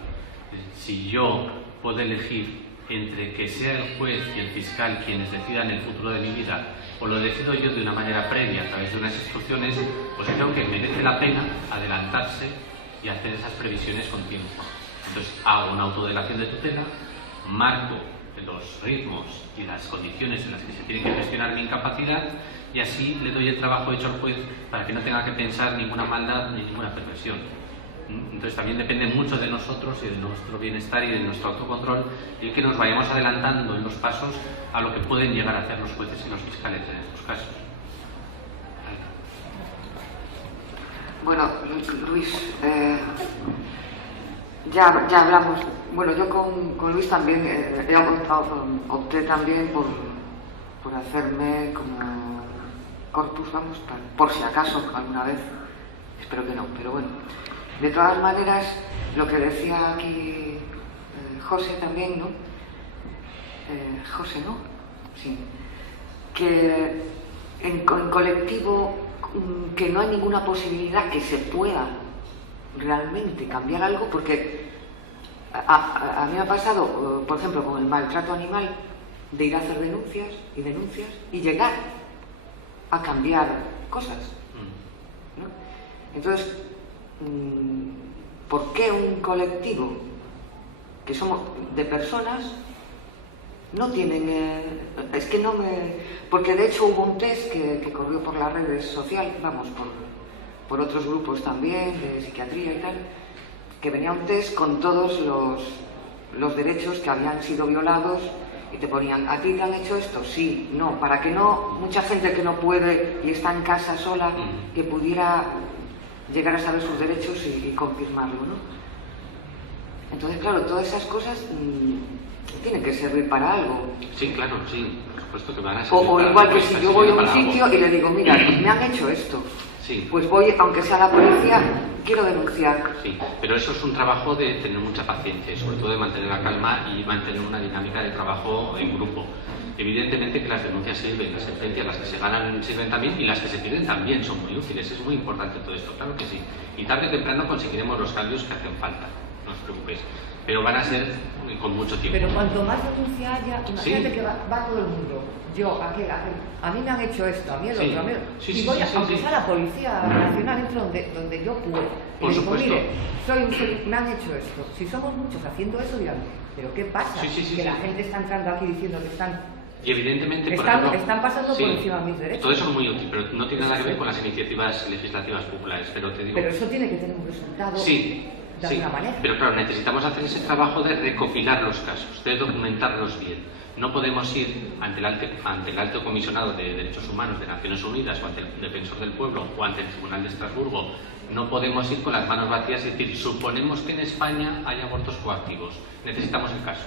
Si yo puedo elegir entre que sea el juez y el fiscal quienes decidan el futuro de mi vida, o lo decido yo de una manera previa a través de unas instrucciones, pues creo que merece la pena adelantarse y hacer esas previsiones con tiempo. Entonces hago una autodelación de tutela, marco los ritmos y las condiciones en las que se tiene que gestionar mi incapacidad, y así le doy el trabajo hecho al juez para que no tenga que pensar ninguna maldad ni ninguna perversión. Entonces también depende mucho de nosotros y de nuestro bienestar y de nuestro autocontrol el que nos vayamos adelantando en los pasos a lo que pueden llegar a hacer los jueces y los fiscales en estos casos. Bueno, Luis, ya hablamos. Bueno, yo con Luis también opté también por hacerme como corpus, vamos, por si acaso alguna vez. Espero que no, pero bueno. De todas maneras, lo que decía aquí José también, ¿no? José, ¿no? Sí. Que en colectivo, que no hay ninguna posibilidad que se pueda realmente cambiar algo, porque a mí me ha pasado, por ejemplo, con el maltrato animal, de ir a hacer denuncias y llegar a cambiar cosas, ¿no? Entonces, ¿por qué un colectivo que somos de personas no tienen... es que no me... Porque de hecho hubo un test que corrió por las redes sociales, vamos, por otros grupos también, de psiquiatría y tal, que venía un test con todos los derechos que habían sido violados, y te ponían, ¿a ti te han hecho esto? Sí, no, para que no, mucha gente que no puede y está en casa sola, que pudiera llegar a saber sus derechos y confirmarlo, ¿no? Entonces, claro, todas esas cosas tienen que servir para algo. Sí, claro, sí, por supuesto que van a servir. O igual que si yo voy a un sitio y le digo, mira, me han hecho esto. Sí. Pues voy, aunque sea la policía, quiero denunciar. Sí, pero eso es un trabajo de tener mucha paciencia, sobre todo de mantener la calma y mantener una dinámica de trabajo en grupo. Evidentemente que las denuncias sirven, las sentencias, las que se ganan sirven también, y las que se piden también son muy útiles. Es muy importante todo esto, claro que sí. Y tarde o temprano conseguiremos los cambios que hacen falta, no os preocupéis. Pero van a ser con mucho tiempo. Pero cuanto más denuncia haya, imagínate sí. Que va todo el mundo. Yo, aquel, a mí me han hecho esto, a mí el sí. otro, a mí... Sí, y voy a, aunque sea la Policía Nacional, entro donde yo puedo. Y por digo, supuesto. mire, me han hecho esto. Si somos muchos haciendo eso, dirán, ¿pero qué pasa? Que la gente está entrando aquí diciendo que están... Y evidentemente, por están pasando por encima de mis derechos. Todo eso es muy útil, pero no tiene nada que ver con las iniciativas legislativas populares. Pero te digo... Pero eso tiene que tener un resultado. Sí. De alguna manera. Pero claro, necesitamos hacer ese trabajo de recopilar los casos, de documentarlos bien. No podemos ir ante el Alto Comisionado de Derechos Humanos de Naciones Unidas o ante el Defensor del Pueblo o ante el Tribunal de Estrasburgo. No podemos ir con las manos vacías y decir, suponemos que en España hay abortos coactivos. Necesitamos el caso.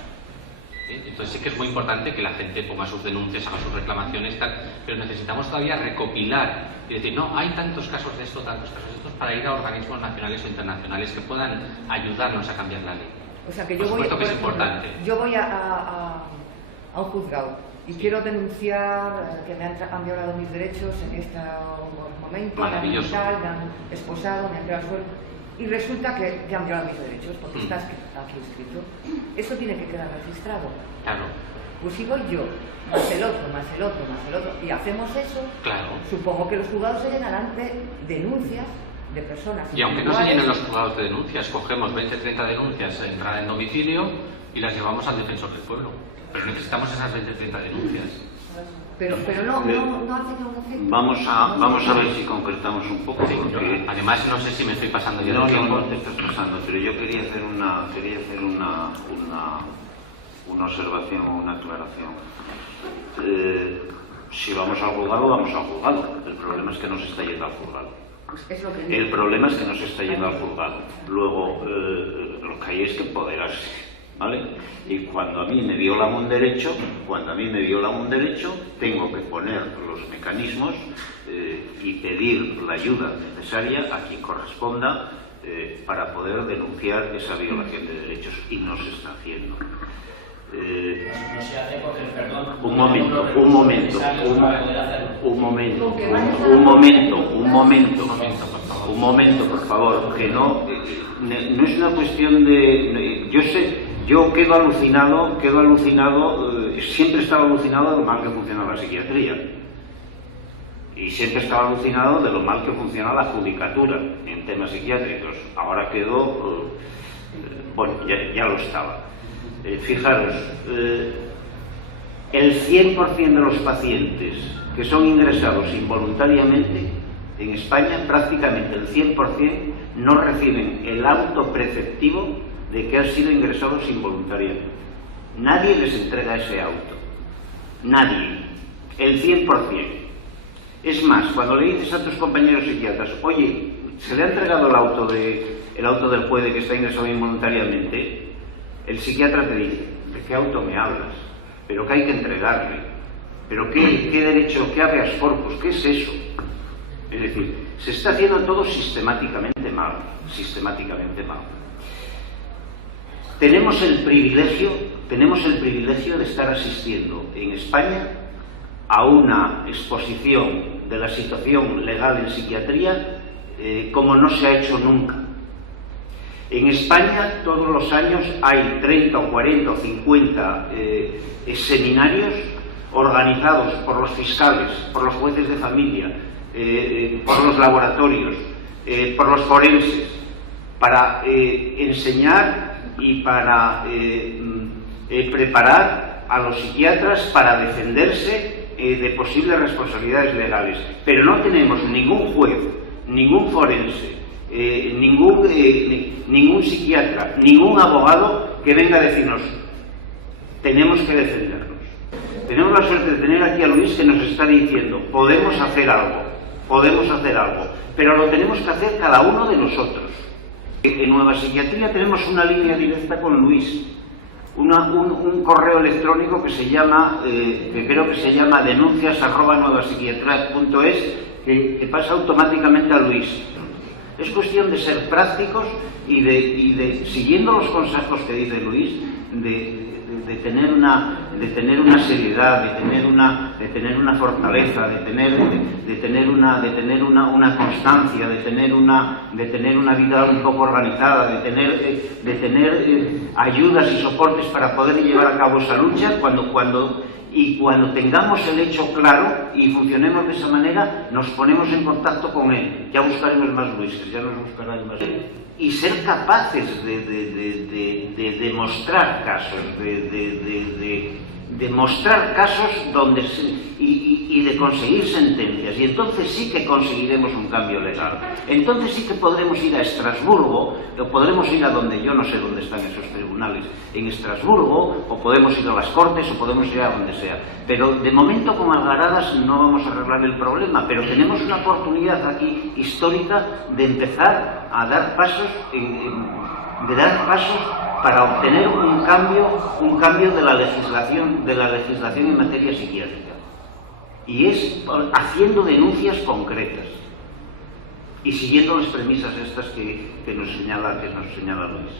Entonces sí que es muy importante que la gente ponga sus denuncias, haga sus reclamaciones, tal, pero necesitamos todavía recopilar y decir, no, hay tantos casos de esto, tantos casos de estos, para ir a organismos nacionales o internacionales que puedan ayudarnos a cambiar la ley. O sea, que por supuesto que es importante. Yo voy a un juzgado y quiero denunciar que me han violado mis derechos en este momento, me han violado, me han esposado, me han creado suelo. y resulta que te han violado mis derechos porque estás aquí escrito. Eso tiene que quedar registrado. Claro. Pues si voy yo, más el otro, más el otro, más el otro, y hacemos eso, claro, supongo que los juzgados se llenarán de denuncias de personas. Y aunque no se llenen los juzgados de denuncias, cogemos 20 30 denuncias en entrada en domicilio y las llevamos al defensor del pueblo. Pero necesitamos esas 20 30 denuncias. Pero no hace ningún efecto. Vamos a ver si concretamos un poco. Sí, además, no sé si me estoy pasando ya del tiempo. No te estás pasando, pero yo quería hacer una observación o una aclaración. Si vamos al juzgado, vamos al juzgado. El problema es que no se está yendo al juzgado. El problema es que no se está yendo al juzgado. Luego, lo que hay es que empoderarse, ¿vale? Y cuando a mí me violan un derecho, tengo que poner los mecanismos y pedir la ayuda necesaria a quien corresponda para poder denunciar esa violación de derechos, y no se está haciendo. No se hace porque, perdón, un momento, por favor, que no es una cuestión de... Yo quedo alucinado, siempre he estado alucinado de lo mal que funciona la psiquiatría. Y siempre he estado alucinado de lo mal que funciona la judicatura en temas psiquiátricos. Ahora quedo... bueno, ya lo estaba. Fijaros, el 100% de los pacientes que son ingresados involuntariamente en España, prácticamente el 100%, no reciben el auto preceptivo de que han sido ingresados involuntariamente. Nadie les entrega ese auto. Nadie. El 100%. Es más, cuando le dices a tus compañeros psiquiatras, oye, ¿se le ha entregado el auto del juez de que está ingresado involuntariamente? El psiquiatra te dice, ¿de qué auto me hablas? ¿Pero qué hay que entregarle? ¿Pero qué derecho, qué habeas corpus? ¿Qué es eso? Es decir, se está haciendo todo sistemáticamente mal. Tenemos el privilegio de estar asistiendo en España a una exposición de la situación legal en psiquiatría como no se ha hecho nunca. En España todos los años hay 30 o 40 o 50 seminarios organizados por los fiscales, por los jueces de familia, por los laboratorios, por los forenses, para enseñar y para preparar a los psiquiatras para defenderse de posibles responsabilidades legales. Pero no tenemos ningún juez, ningún forense, ningún psiquiatra, ningún abogado que venga a decirnos tenemos que defendernos. Tenemos la suerte de tener aquí a Luis que nos está diciendo podemos hacer algo, pero lo tenemos que hacer cada uno de nosotros. En Nueva Psiquiatría tenemos una línea directa con Luis, un correo electrónico que se llama, que creo que se llama denuncias@nuevapsiquiatría.es, que pasa automáticamente a Luis. Es cuestión de ser prácticos y de siguiendo los consejos que dice Luis, de tener una seriedad, de tener una fortaleza, de tener una constancia, de tener una vida un poco organizada, de tener ayudas y soportes para poder llevar a cabo esa lucha. Cuando tengamos el hecho claro y funcionemos de esa manera, nos ponemos en contacto con él. Ya buscaremos más Luises, ya nos buscarán más. Y ser capaces de demostrar casos, de mostrar casos y de conseguir sentencias. Y entonces sí que conseguiremos un cambio legal. Entonces sí que podremos ir a Estrasburgo, o podremos ir a donde yo no sé dónde están esos tribunales, en Estrasburgo, o podemos ir a las Cortes, o podemos ir a donde sea. Pero de momento con algaradas no vamos a arreglar el problema, pero tenemos una oportunidad aquí histórica de empezar a dar pasos, para obtener un cambio de la legislación en materia psiquiátrica. Y es haciendo denuncias concretas y siguiendo las premisas estas que nos señala Luis.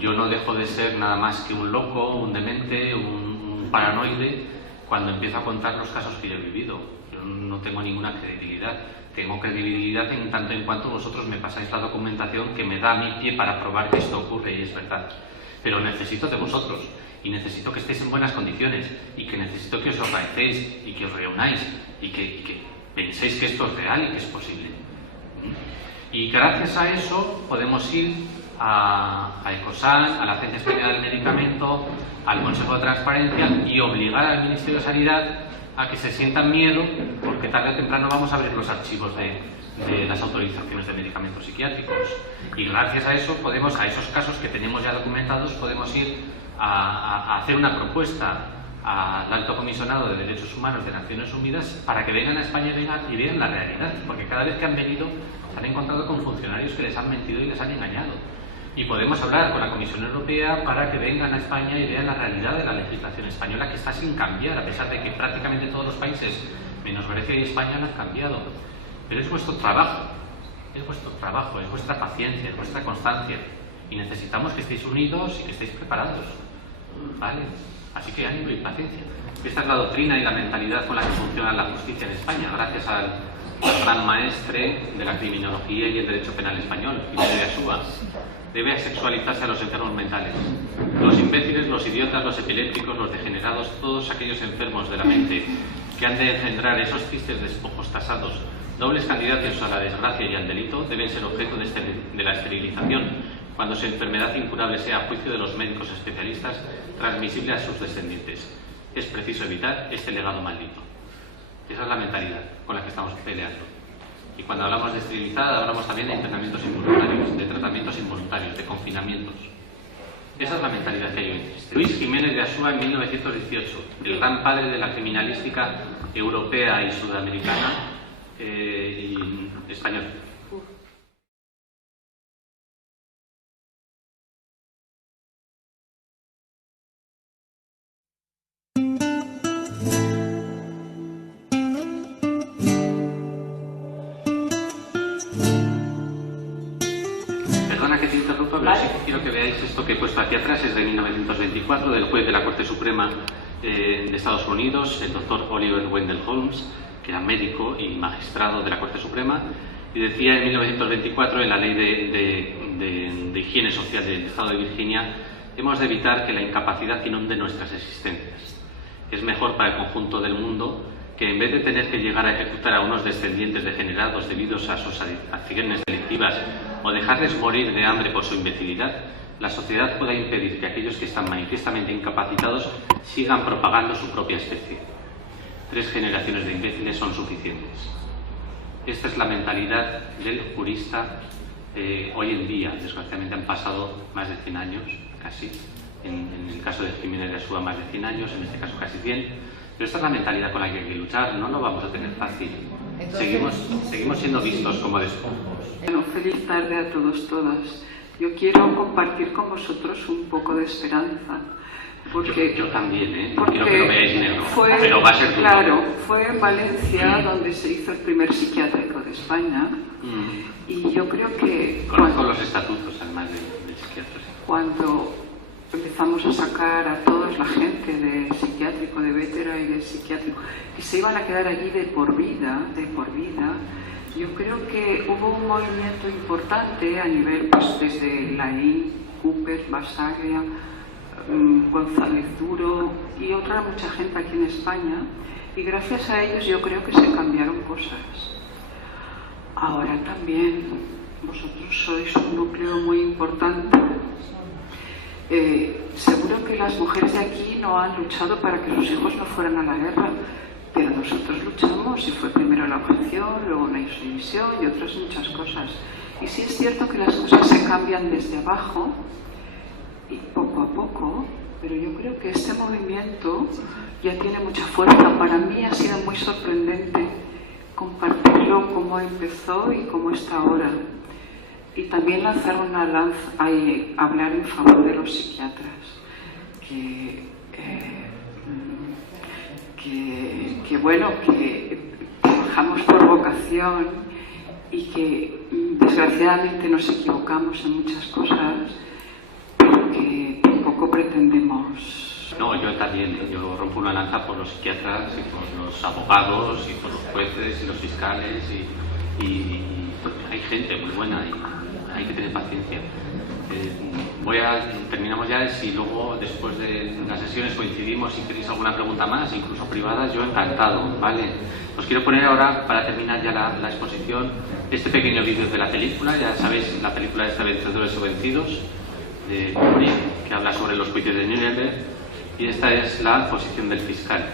Yo no dejo de ser nada más que un loco, un demente, un paranoide cuando empiezo a contar los casos que yo he vivido. Yo no tengo ninguna credibilidad. tengo credibilidad en tanto en cuanto vosotros me pasáis la documentación que me da a mí pie para probar que esto ocurre y es verdad. Pero necesito de vosotros, y necesito que estéis en buenas condiciones, y que necesito que os organicéis y que os reunáis, y que penséis que esto es real y que es posible. Y gracias a eso podemos ir a ECOSAN, a la Agencia Española del Medicamento, al Consejo de Transparencia y obligar al Ministerio de Sanidad a que se sientan miedo, porque tarde o temprano vamos a abrir los archivos de las autorizaciones de medicamentos psiquiátricos. Y gracias a eso podemos, a esos casos que tenemos ya documentados, podemos ir a hacer una propuesta al Alto Comisionado de Derechos Humanos de Naciones Unidas para que vengan a España y vean la realidad, porque cada vez que han venido se han encontrado con funcionarios que les han mentido y les han engañado. Y podemos hablar con la Comisión Europea para que vengan a España y vean la realidad de la legislación española, que está sin cambiar, a pesar de que prácticamente todos los países, menos Grecia y España, no han cambiado. Pero es vuestro trabajo, es vuestra paciencia, es vuestra constancia. Y necesitamos que estéis unidos y que estéis preparados, ¿vale? Así que ánimo y paciencia. Esta es la doctrina y la mentalidad con la que funciona la justicia en España, gracias al gran maestre de la criminología y el derecho penal español, Jiménez de Asúa. Debe asexualizarse a los enfermos mentales. Los imbéciles, los idiotas, los epilépticos, los degenerados, todos aquellos enfermos de la mente que han de engendrar esos tristes despojos tasados, dobles candidatos a la desgracia y al delito, deben ser objeto de la esterilización, cuando su enfermedad incurable sea, a juicio de los médicos especialistas, transmisible a sus descendientes. Es preciso evitar este legado maldito. Esa es la mentalidad con la que estamos peleando. Y cuando hablamos de esterilizar, hablamos también de internamientos involuntarios, de tratamientos involuntarios, de confinamientos. Esa es la mentalidad que hay hoy. Luis Jiménez de Asúa, en 1918, el gran padre de la criminalística europea y sudamericana y española. Sí, quiero que veáis esto que he puesto aquí atrás, es de 1924, del juez de la Corte Suprema de Estados Unidos, el doctor Oliver Wendell Holmes, que era médico y magistrado de la Corte Suprema, y decía en 1924, en la Ley de Higiene Social del Estado de Virginia, hemos de evitar que la incapacidad inunde nuestras existencias. Es mejor para el conjunto del mundo que en vez de tener que llegar a ejecutar a unos descendientes degenerados debidos a sus acciones delictivas o dejarles morir de hambre por su imbecilidad, la sociedad pueda impedir que aquellos que están manifiestamente incapacitados sigan propagando su propia especie. 3 generaciones de imbéciles son suficientes. Esta es la mentalidad del jurista hoy en día. Desgraciadamente han pasado más de 100 años, casi. En el caso de Jiménez de Asúa, más de 100 años, en este caso casi 100. Pero esta es la mentalidad con la que hay que luchar, no lo vamos a tener fácil. Seguimos siendo vistos como despojos. Bueno, feliz tarde a todos, todas. Yo quiero compartir con vosotros un poco de esperanza. Porque, yo también, quiero que lo veáis negro, pero va a ser duro. Claro, fue en Valencia donde se hizo el primer psiquiátrico de España. Y yo creo que... Conozco los estatutos, además de psiquiatras. Cuando empezamos a sacar a todos la gente de psiquiátrico, de vétera y de psiquiátrico, que se iban a quedar allí de por vida, yo creo que hubo un movimiento importante a nivel, pues desde Laín, Cooper, Basaglia, González Duro y mucha gente aquí en España, y gracias a ellos yo creo que se cambiaron cosas. Ahora también vosotros sois un núcleo muy importante. Seguro que las mujeres de aquí no han luchado para que sus hijos no fueran a la guerra, pero nosotros luchamos, y fue primero la objeción, luego la insumisión y otras muchas cosas. Y sí es cierto que las cosas se cambian desde abajo y poco a poco, pero yo creo que este movimiento ya tiene mucha fuerza. Para mí ha sido muy sorprendente compartirlo, cómo empezó y cómo está ahora. Y también lanzar una lanza, hablar en favor de los psiquiatras, que trabajamos por vocación y que desgraciadamente nos equivocamos en muchas cosas, pero que tampoco pretendemos. No, yo también, yo rompo una lanza por los psiquiatras y por los abogados y por los jueces y los fiscales y hay gente muy buena y hay que tener paciencia. Terminamos ya. Si luego, después de las sesiones, coincidimos y queréis alguna pregunta más, incluso privadas, yo encantado, ¿vale? Os quiero poner ahora, para terminar ya la exposición, este pequeño vídeo de la película. Ya sabéis, la película es Vencedores o Vencidos, de Kubrick, que habla sobre los juicios de Nuremberg, y esta es la posición del fiscal.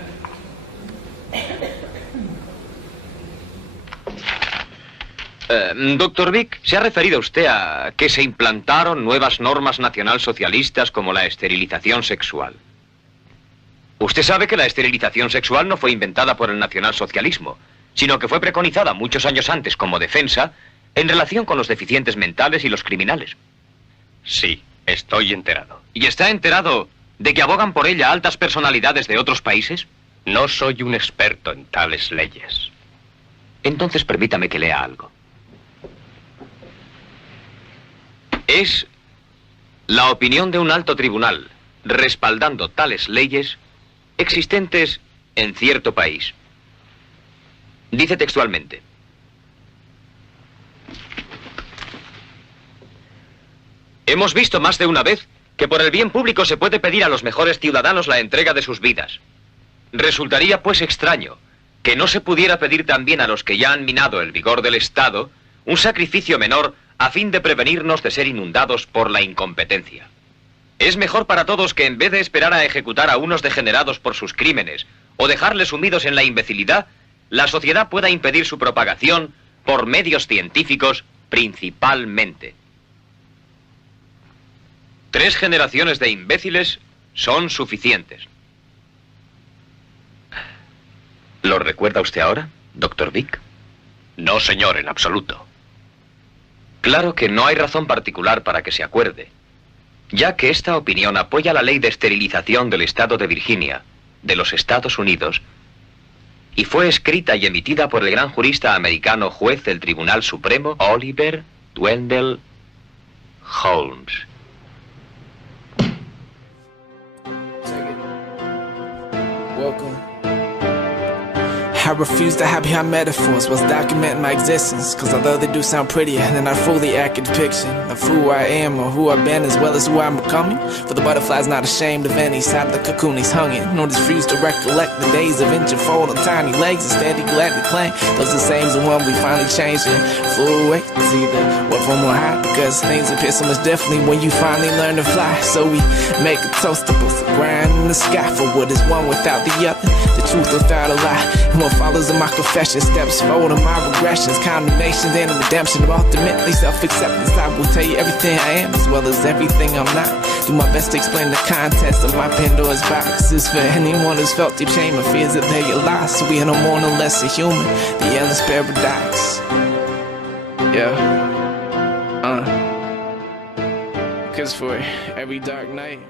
Doctor Vick, ¿se ha referido usted a que se implantaron nuevas normas nacionalsocialistas como la esterilización sexual? Usted sabe que la esterilización sexual no fue inventada por el nacionalsocialismo, sino que fue preconizada muchos años antes como defensa en relación con los deficientes mentales y los criminales. Sí, estoy enterado. ¿Y está enterado de que abogan por ella altas personalidades de otros países? No soy un experto en tales leyes. Entonces permítame que lea algo. Es la opinión de un alto tribunal respaldando tales leyes existentes en cierto país. Dice textualmente: hemos visto más de una vez que por el bien público se puede pedir a los mejores ciudadanos la entrega de sus vidas. Resultaría pues extraño que no se pudiera pedir también a los que ya han minado el vigor del Estado un sacrificio menor a fin de prevenirnos de ser inundados por la incompetencia. Es mejor para todos que en vez de esperar a ejecutar a unos degenerados por sus crímenes o dejarles sumidos en la imbecilidad, la sociedad pueda impedir su propagación por medios científicos principalmente. 3 generaciones de imbéciles son suficientes. ¿Lo recuerda usted ahora, Dr. Vick? No, señor, en absoluto. Claro que no hay razón particular para que se acuerde, ya que esta opinión apoya la ley de esterilización del estado de Virginia, de los Estados Unidos, y fue escrita y emitida por el gran jurista americano juez del Tribunal Supremo, Oliver Wendell Holmes. Welcome. I refuse to hide behind metaphors whilst documenting my existence, cause although they do sound prettier than our fully accurate depiction of who I am or who I've been as well as who I'm becoming, for the butterfly's not ashamed of any side of the cocoon he's hung in, nor refuse to recollect the days of inch and fold on tiny legs. Instead he gladly claim those the same as the one we finally changed and flew away. It's either what from or high, because things appear so much differently when you finally learn to fly. So we make a toast to both the ground and the sky, for what is one without the other, the truth without a lie. And what follows in my confession, steps forward in my regressions, condemnations and redemption of ultimately self-acceptance. I will tell you everything I am as well as everything I'm not. Do my best to explain the contents of my Pandora's box. Is for anyone who's felt deep shame and fears that they are lost. We are no more no less a human, the endless paradox. Yeah. Cause for every dark night